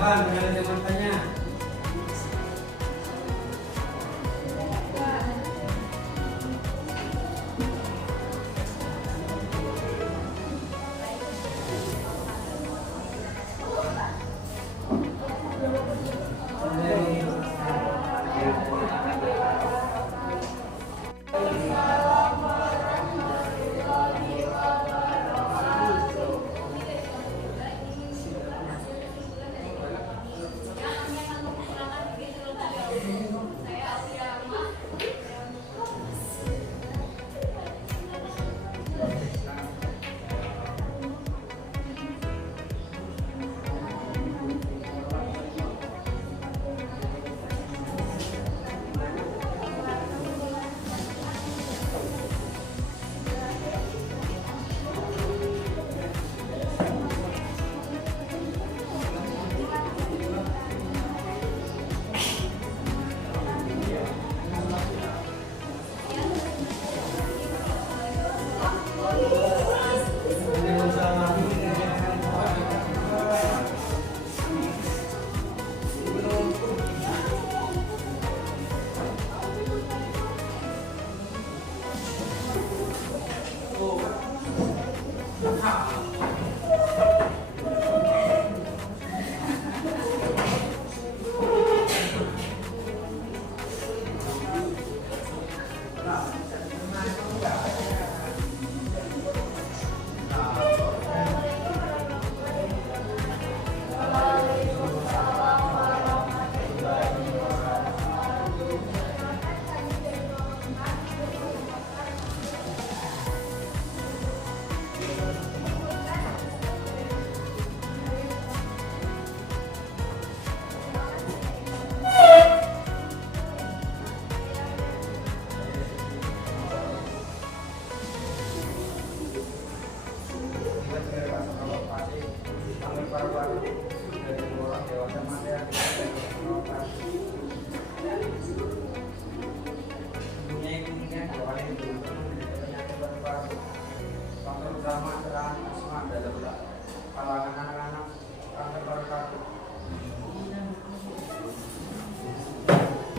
silakan dengan jawabannya.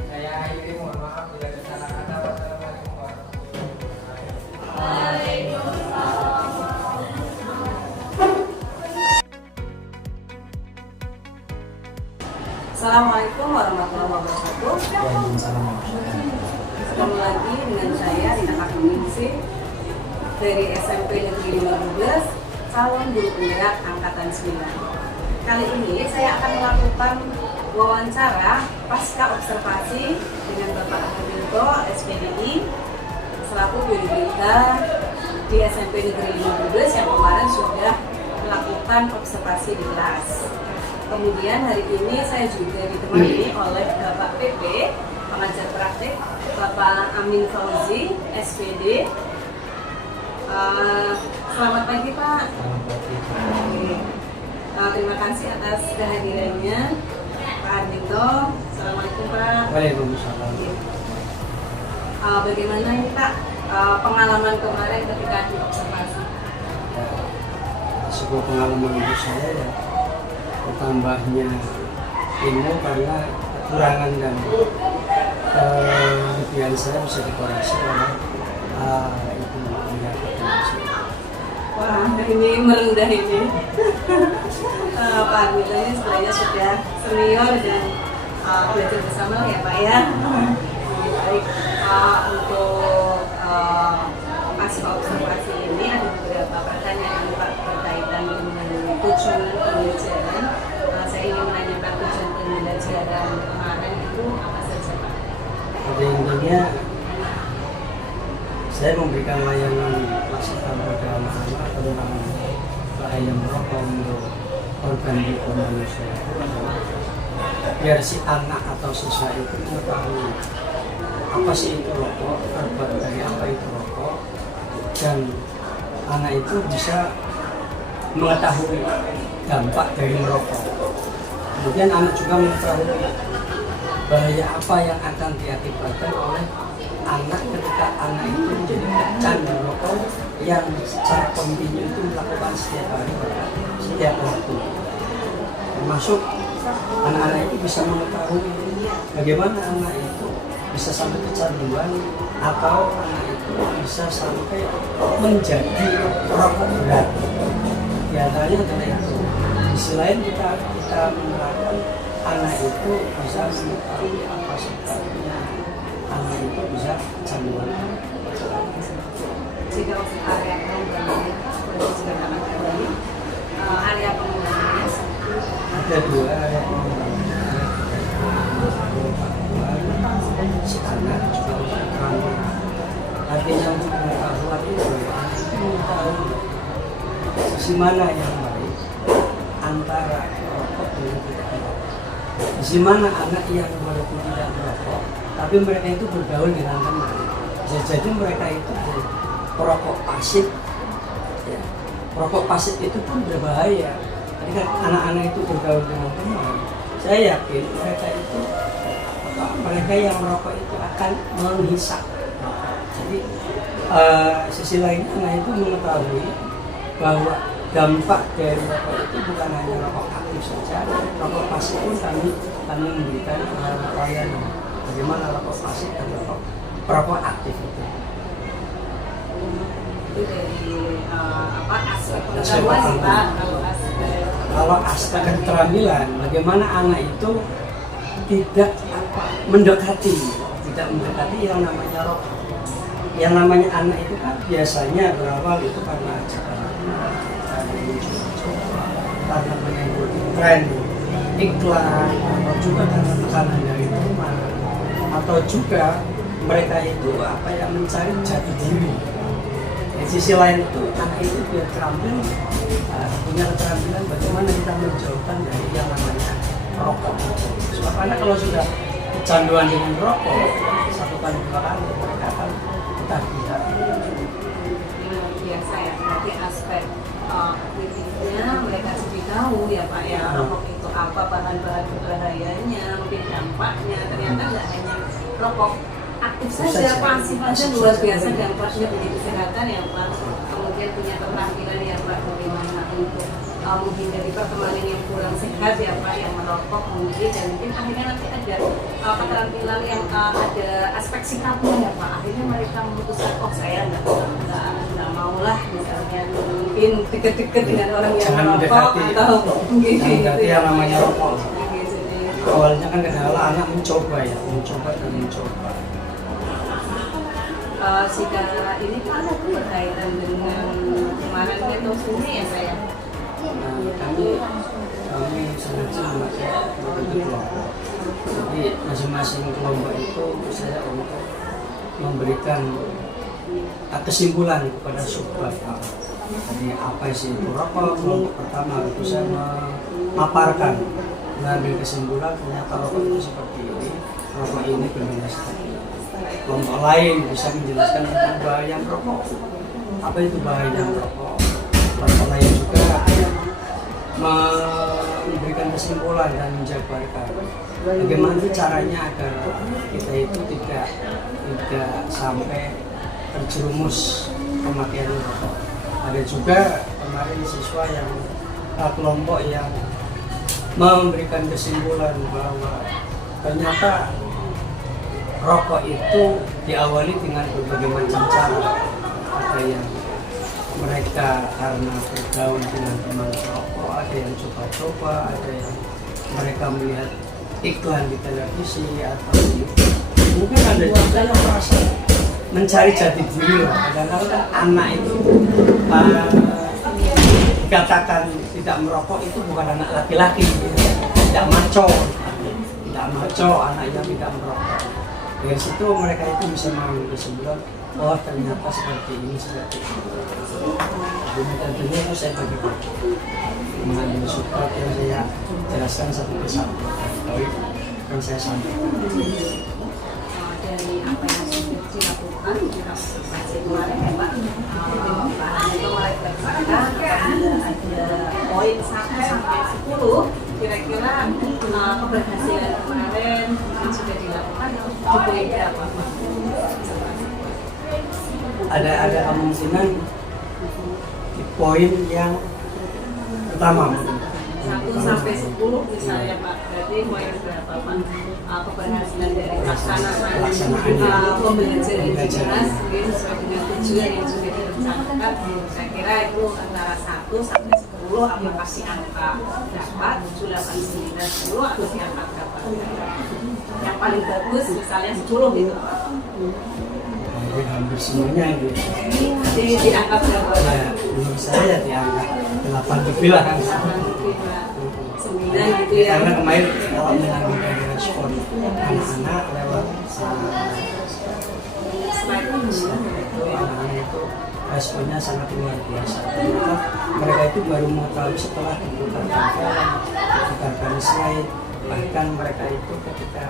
Saya akhiri, mohon maaf bila ada salah kata. Wassalamualaikum warahmatullahi Assalamualaikum warahmatullahi wabarakatuh. Ketemu lagi dengan saya Rina Kakiningsih dari SMP Negeri 15, calon guru penggerak angkatan 9. Kali ini saya akan melakukan wawancara pasca observasi dengan Bapak Arvinto, SPDI, selaku guru kita di SMP Negeri 15 yang kemarin sudah melakukan observasi di kelas. Kemudian hari ini saya juga ditemani oleh Bapak PP, pengajar praktik, Bapak Amin Fauzi, SPD. Selamat pagi Pak. Terima kasih atas kehadirannya Pak Arvinto. Assalamualaikum Pak. Waalaikumsalam. Bagaimana ini Pak pengalaman kemarin ketika diobservasi? Sebuah pengalaman untuk saya ya, bertambahnya ilmu karena kekurangan dan kelebihan saya bisa dikoreksi oleh itu mendapatkan. Wah, ini merendah ini. Pak Arvinto ini sebenarnya sudah senior dan belajar bersama lah ya Pak ya. Baik, untuk pasca observasi ini ada beberapa pertanyaan Pak berkaitan dengan tujuan pembelajaran. Saya ingin menanyakan tujuan pembelajaran kemarin itu apa saja Pak? Pada intinya saya memberikan layanan masukan kepada anak-anak tentang bahaya merokok untuk organ tubuh manusia itu adalah biar si anak atau siswa itu mengetahui apa sih itu rokok, terbuat dari apa itu rokok, dan anak itu bisa mengetahui dampak dari merokok. Kemudian anak juga mengetahui bahaya apa yang akan diakibatkan oleh anak ketika anak itu menjadi pecandu rokok yang secara kontinu itu melakukan setiap hari, setiap waktu. Termasuk anak-anak itu bisa mengetahui bagaimana anak itu bisa sampai kecanduan atau anak itu bisa sampai menjadi perokok berat. Di antaranya adalah itu. Selain kita menerapkan anak itu bisa mengetahui apa sebabnya anak itu bisa kecanduan. Jika untuk area pengembangannya seperti juga akan kembali area pengembangannya Ada dua area pengembangannya, si anak juga untuk kamu. Artinya untuk pengetahuan itu mengetahui si mana yang baik antara merokok dengan tidak merokok. Di mana anak yang walaupun tidak merokok, tapi mereka itu bergaul dengan teman. Jadi mereka itu perokok pasif. Ya. Perokok pasif itu pun berbahaya. Jadi kan anak-anak itu bergaul dengan teman. Saya yakin mereka itu mereka yang merokok itu akan menghisap. Jadi sisi lain anak itu mengetahui bahwa dampak dari rokok itu bukan hanya rokok aktif saja, rokok pasif pun kami memberikan pelayanan bagaimana rokok pasif dan rokok aktif itu. itu dari aspek pengetahuan sih Pak. Kalau aspek keterampilan, bagaimana anak itu tidak mendekati yang namanya rokok. Yang namanya anak itu kan biasanya berawal itu karena karena mengikuti tren iklan, atau juga karena tekanan dari teman, atau juga mereka itu mencari jati diri. Di sisi lain itu anak itu biar terampil, punya keterampilan bagaimana kita menjauhkan dari yang namanya rokok. Sebab anak kalau sudah kecanduan dengan rokok, satu kali dua kali mereka akan ketagihan. Biasa ya, berarti aspek kritiknya mereka lebih tahu ya Pak ya, rokok itu apa, bahan-bahan berbahayanya, mungkin dampaknya. Ternyata nggak hanya rokok aktif saja, pasif saja luar biasa dampaknya bagi kesehatan ya Pak. Kemudian punya keterampilan ya Pak, bagaimana untuk menghindari pertemanan yang kurang sehat ya Pak, yang merokok mungkin, dan mungkin akhirnya nanti ada keterampilan yang ada aspek sikapnya ya Pak. Akhirnya mereka memutuskan, oh saya nggak maulah misalnya mungkin deket-deket dengan orang yang merokok atau mungkin gitu yang namanya rokok. Jadi, Awalnya kan adalah anak mencoba. jika ini kan ada berkaitan dengan kemarin ketos ini ya saya. Kami sengaja membentuk kelompok. Jadi masing-masing kelompok itu saya untuk memberikan kesimpulan kepada subbab. Jadi apa sih itu rokok? Kelompok pertama itu saya memaparkan, mengambil kesimpulan ternyata rokok itu seperti ini, rokok ini berbeda seperti ini. Kelompok lain bisa menjelaskan tentang bahaya rokok. Apa itu bahaya rokok? Kelompok lain juga memberikan kesimpulan dan menjabarkan bagaimana caranya agar kita itu tidak sampai terjerumus pemakaian rokok. Ada juga kemarin siswa yang kelompok yang memberikan kesimpulan bahwa ternyata rokok itu diawali dengan berbagai macam cara. Ada yang mereka karena bergaul dengan teman rokok, ada yang coba-coba, ada yang mereka melihat iklan di televisi, atau mungkin ada juga yang merasa mencari jati diri lah. Kadang-kadang anak itu dikatakan tidak merokok itu bukan anak laki-laki, tidak maco anak yang tidak merokok. Dari situ mereka itu bisa mengambil kesimpulan, oh ternyata seperti ini. Tentunya itu saya bagi-bagi mengambil subbab yang saya jelaskan satu persatu. Yang saya sampaikan. Dari apa yang sudah dilakukan masih kemarin ya Pak, Pak itu mulai berkata ada poin 1 sampai 10 kira-kira keberhasilan kemarin yang sudah dilakukan di poin berapa Pak? Ada kemungkinan di poin yang pertama 1 sampai 10 misalnya Pak, berarti mulai berapa Pak keberhasilan dari pelaksanaan pembelajaran yang jelas sesuai dengan tujuan yang sudah direncanakan. Saya kira itu antara 1 sampai 10 aplikasi angka dapat 7, 8, 9, 10 atau di angka berapa. Yang paling bagus misalnya 10 gitu Pak. Hampir semuanya itu. Di angka berapa? Ya, menurut saya di angka 8 lebih lah kan. 9 gitu ya. Karena kemarin kalau mengambil dari respon anak-anak lewat itu anak-anak itu responnya sangat luar biasa. Ternyata mereka itu baru mengetahui setelah diputarkan film, diputarkan slide, bahkan mereka itu ketika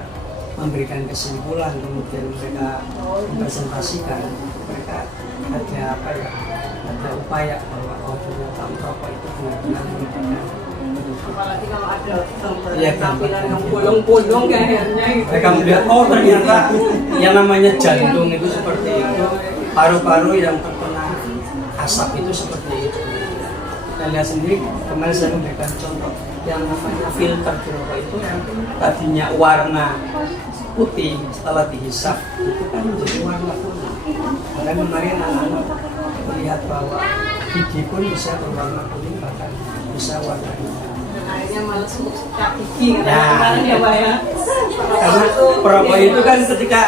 memberikan kesimpulan kemudian mereka mempresentasikan, mereka ada apa ya, ada upaya bahwa ternyata merokok itu benar-benar menyebabkan. Apalagi kalau ada Iya, tampilan yang bolong-bolong kayaknya gitu. Mereka melihat ternyata yang namanya jantung itu seperti itu, paru-paru yang terkena asap itu seperti itu. Kita lihat sendiri, kemarin saya memberikan contoh yang namanya filter di rokok itu yang tadinya warna putih setelah dihisap itu kan menjadi warna kuning. Bahkan kemarin anak-anak melihat bahwa gigi pun bisa berwarna kuning, bahkan bisa warna hitam. Akhirnya malas untuk sikat gigi Ya. kemarin ya Pak ya. Karena perokok itu kan ketika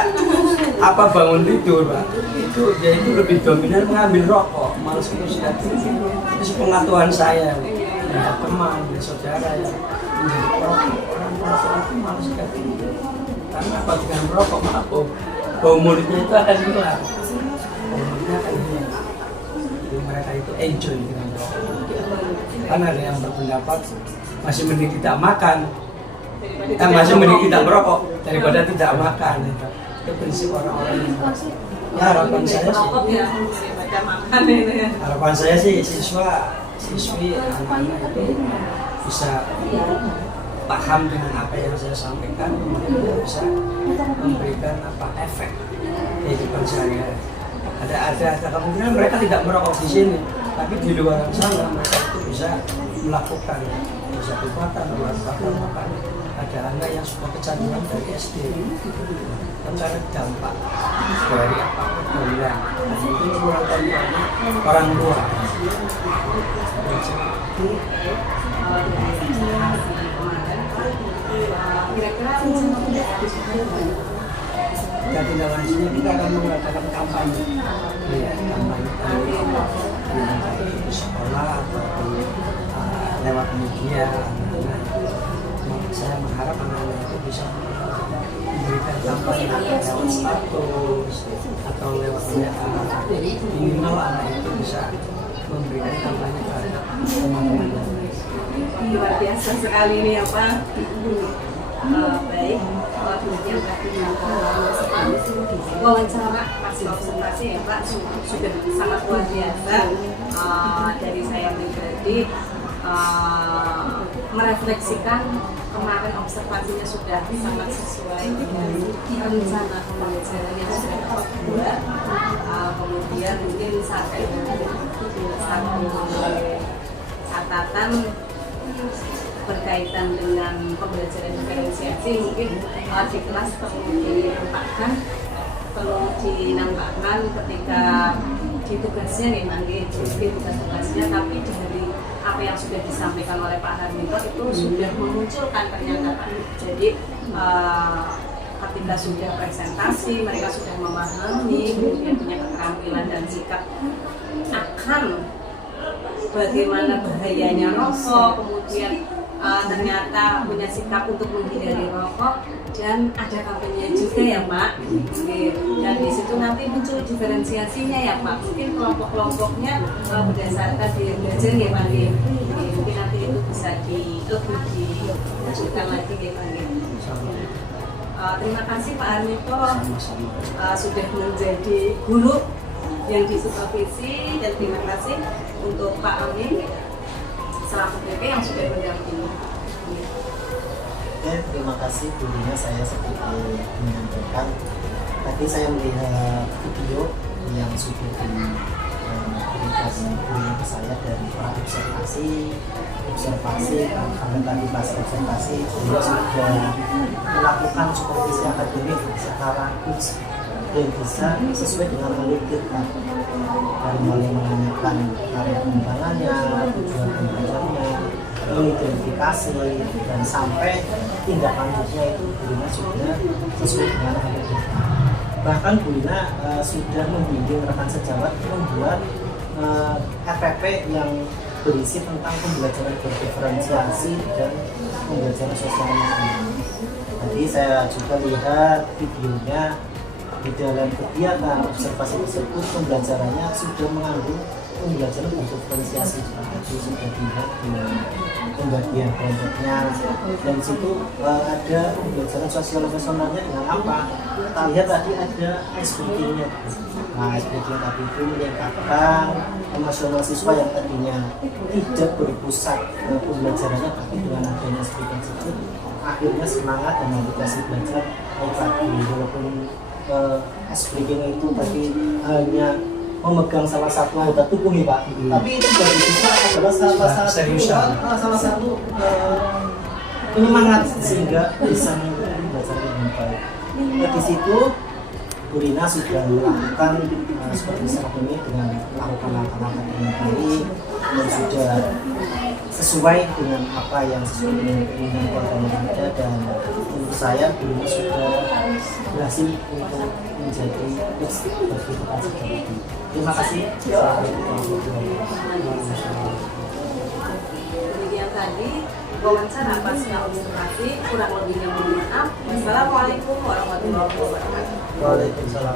apa bangun tidur Pak, itu dia itu lebih dominan mengambil rokok, malas untuk sikat gigi. Itu sepengetahuan saya, ya, teman, ya, saudara yang menjadi perokok, orang perokok itu malas sikat gigi. Karena apa, dengan merokok maaf bau mulutnya itu akan hilang, bau mulutnya akan hilang. Jadi mereka itu enjoy dengan rokok. Kan ada yang berpendapat masih mending tidak makan, masih mending tidak merokok daripada tidak makan. Itu prinsip orang-orang yang ya harapan saya sih. Rokok ya daripada makan itu ya. Harapan saya sih siswi anak-anak itu bisa paham dengan apa yang saya sampaikan, kemudian dia bisa memberikan apa efek kehidupan sehari-hari. Ada kemungkinan mereka tidak merokok di sini, tapi di luar sana mereka itu bisa melakukan kebatan, bahkan ada anak yang sudah kecanduan dari SD. Karena dampak dari apa pergaulan, itu orang tua. Kira-kira rencana Kita tindak lanjutnya kita akan mengadakan kampanye, ya, kampanye di sekolah ataupun lewat media. Saya mengharap anak-anak itu bisa memberikan kampanye lewat status atau lewat WA. Minimal anak itu bisa memberikan kampanye terhadap teman-teman. luar biasa sekali ini ya Pak. Baik, kemudian tadi wawancara masih observasi ya Pak sudah sangat luar biasa. Dari saya pribadi merefleksikan kemarin observasinya sudah sangat sesuai dengan rencana pembelajaran yang sudah Bapak buat. Kemudian mungkin satu catatan berkaitan dengan pembelajaran diferensiasi mungkin di kelas perlu ditempatkan, perlu dinampakkan ketika di tugasnya nih nanti di tugas-tugasnya, tapi dari apa yang sudah disampaikan oleh Pak Harminto itu sudah memunculkan ternyata Pak. Jadi ketika sudah presentasi mereka sudah memahami, kemudian punya keterampilan dan sikap akan bagaimana bahayanya rokok, kemudian ternyata punya sikap untuk menghindari rokok, dan ada kampanye juga ya Pak. Dan di situ nanti muncul diferensiasinya ya Pak. Mungkin kelompok-kelompoknya berdasarkan diri belajar ya Pak. Mungkin nanti itu bisa dilanjutkan lagi ya Pak. Terima kasih Pak Harminto sudah menjadi guru yang disupervisi, dan terima kasih untuk Pak Amin selaku PP yang sudah mendampingi. Oke, terima kasih dulunya saya sedikit menyampaikan. Tadi saya melihat video yang sudah diberikan gurunya ke saya dari Pak observasi karena tadi pas observasi beliau sudah melakukan supervisi akademik secara khusus dan bisa sesuai dengan melibatkan dari mulai menanyakan karya pengembangannya, tujuan pembelajarannya, mengidentifikasi dan sampai tindak lanjutnya itu Bu Lina sudah sesuai dengan akademik. Bahkan Bu Lina sudah membimbing rekan sejawat membuat FPP yang berisi tentang pembelajaran berdiferensiasi dan pembelajaran sosial media. Tadi saya juga lihat videonya di dalam kegiatan observasi tersebut pembelajarannya sudah mengandung pembelajaran berdiferensiasi. Jadi sudah dilihat di pembagian kelompoknya dan di situ ada pembelajaran sosial emosionalnya dengan apa? Kita lihat tadi ada SBG-nya. Nah, SBG tadi itu meningkatkan emosional siswa yang tadinya tidak berpusat pembelajarannya, tapi dengan adanya SBG tersebut akhirnya semangat dan motivasi belajar naik lagi. Walaupun SBG itu tadi hanya memegang salah satu anggota tubuh nih Pak, tapi itu bagi siswa adalah salah satu penyemangat sehingga bisa mengikuti pembelajaran dengan baik. Di situ Bu Lina sudah melakukan seperti saat ini dengan melakukan langkah-langkah dengan baik dan sudah sesuai dengan apa yang sesuai dengan keinginan keluarga mereka, dan menurut saya Bu Lina sudah berhasil untuk menjadi berverifikasi tadi. Terima kasih. Demikian tadi wawancara pasca observasi, kurang lebihnya mohon maaf. Wassalamualaikum warahmatullahi wabarakatuh. Waalaikumsalam.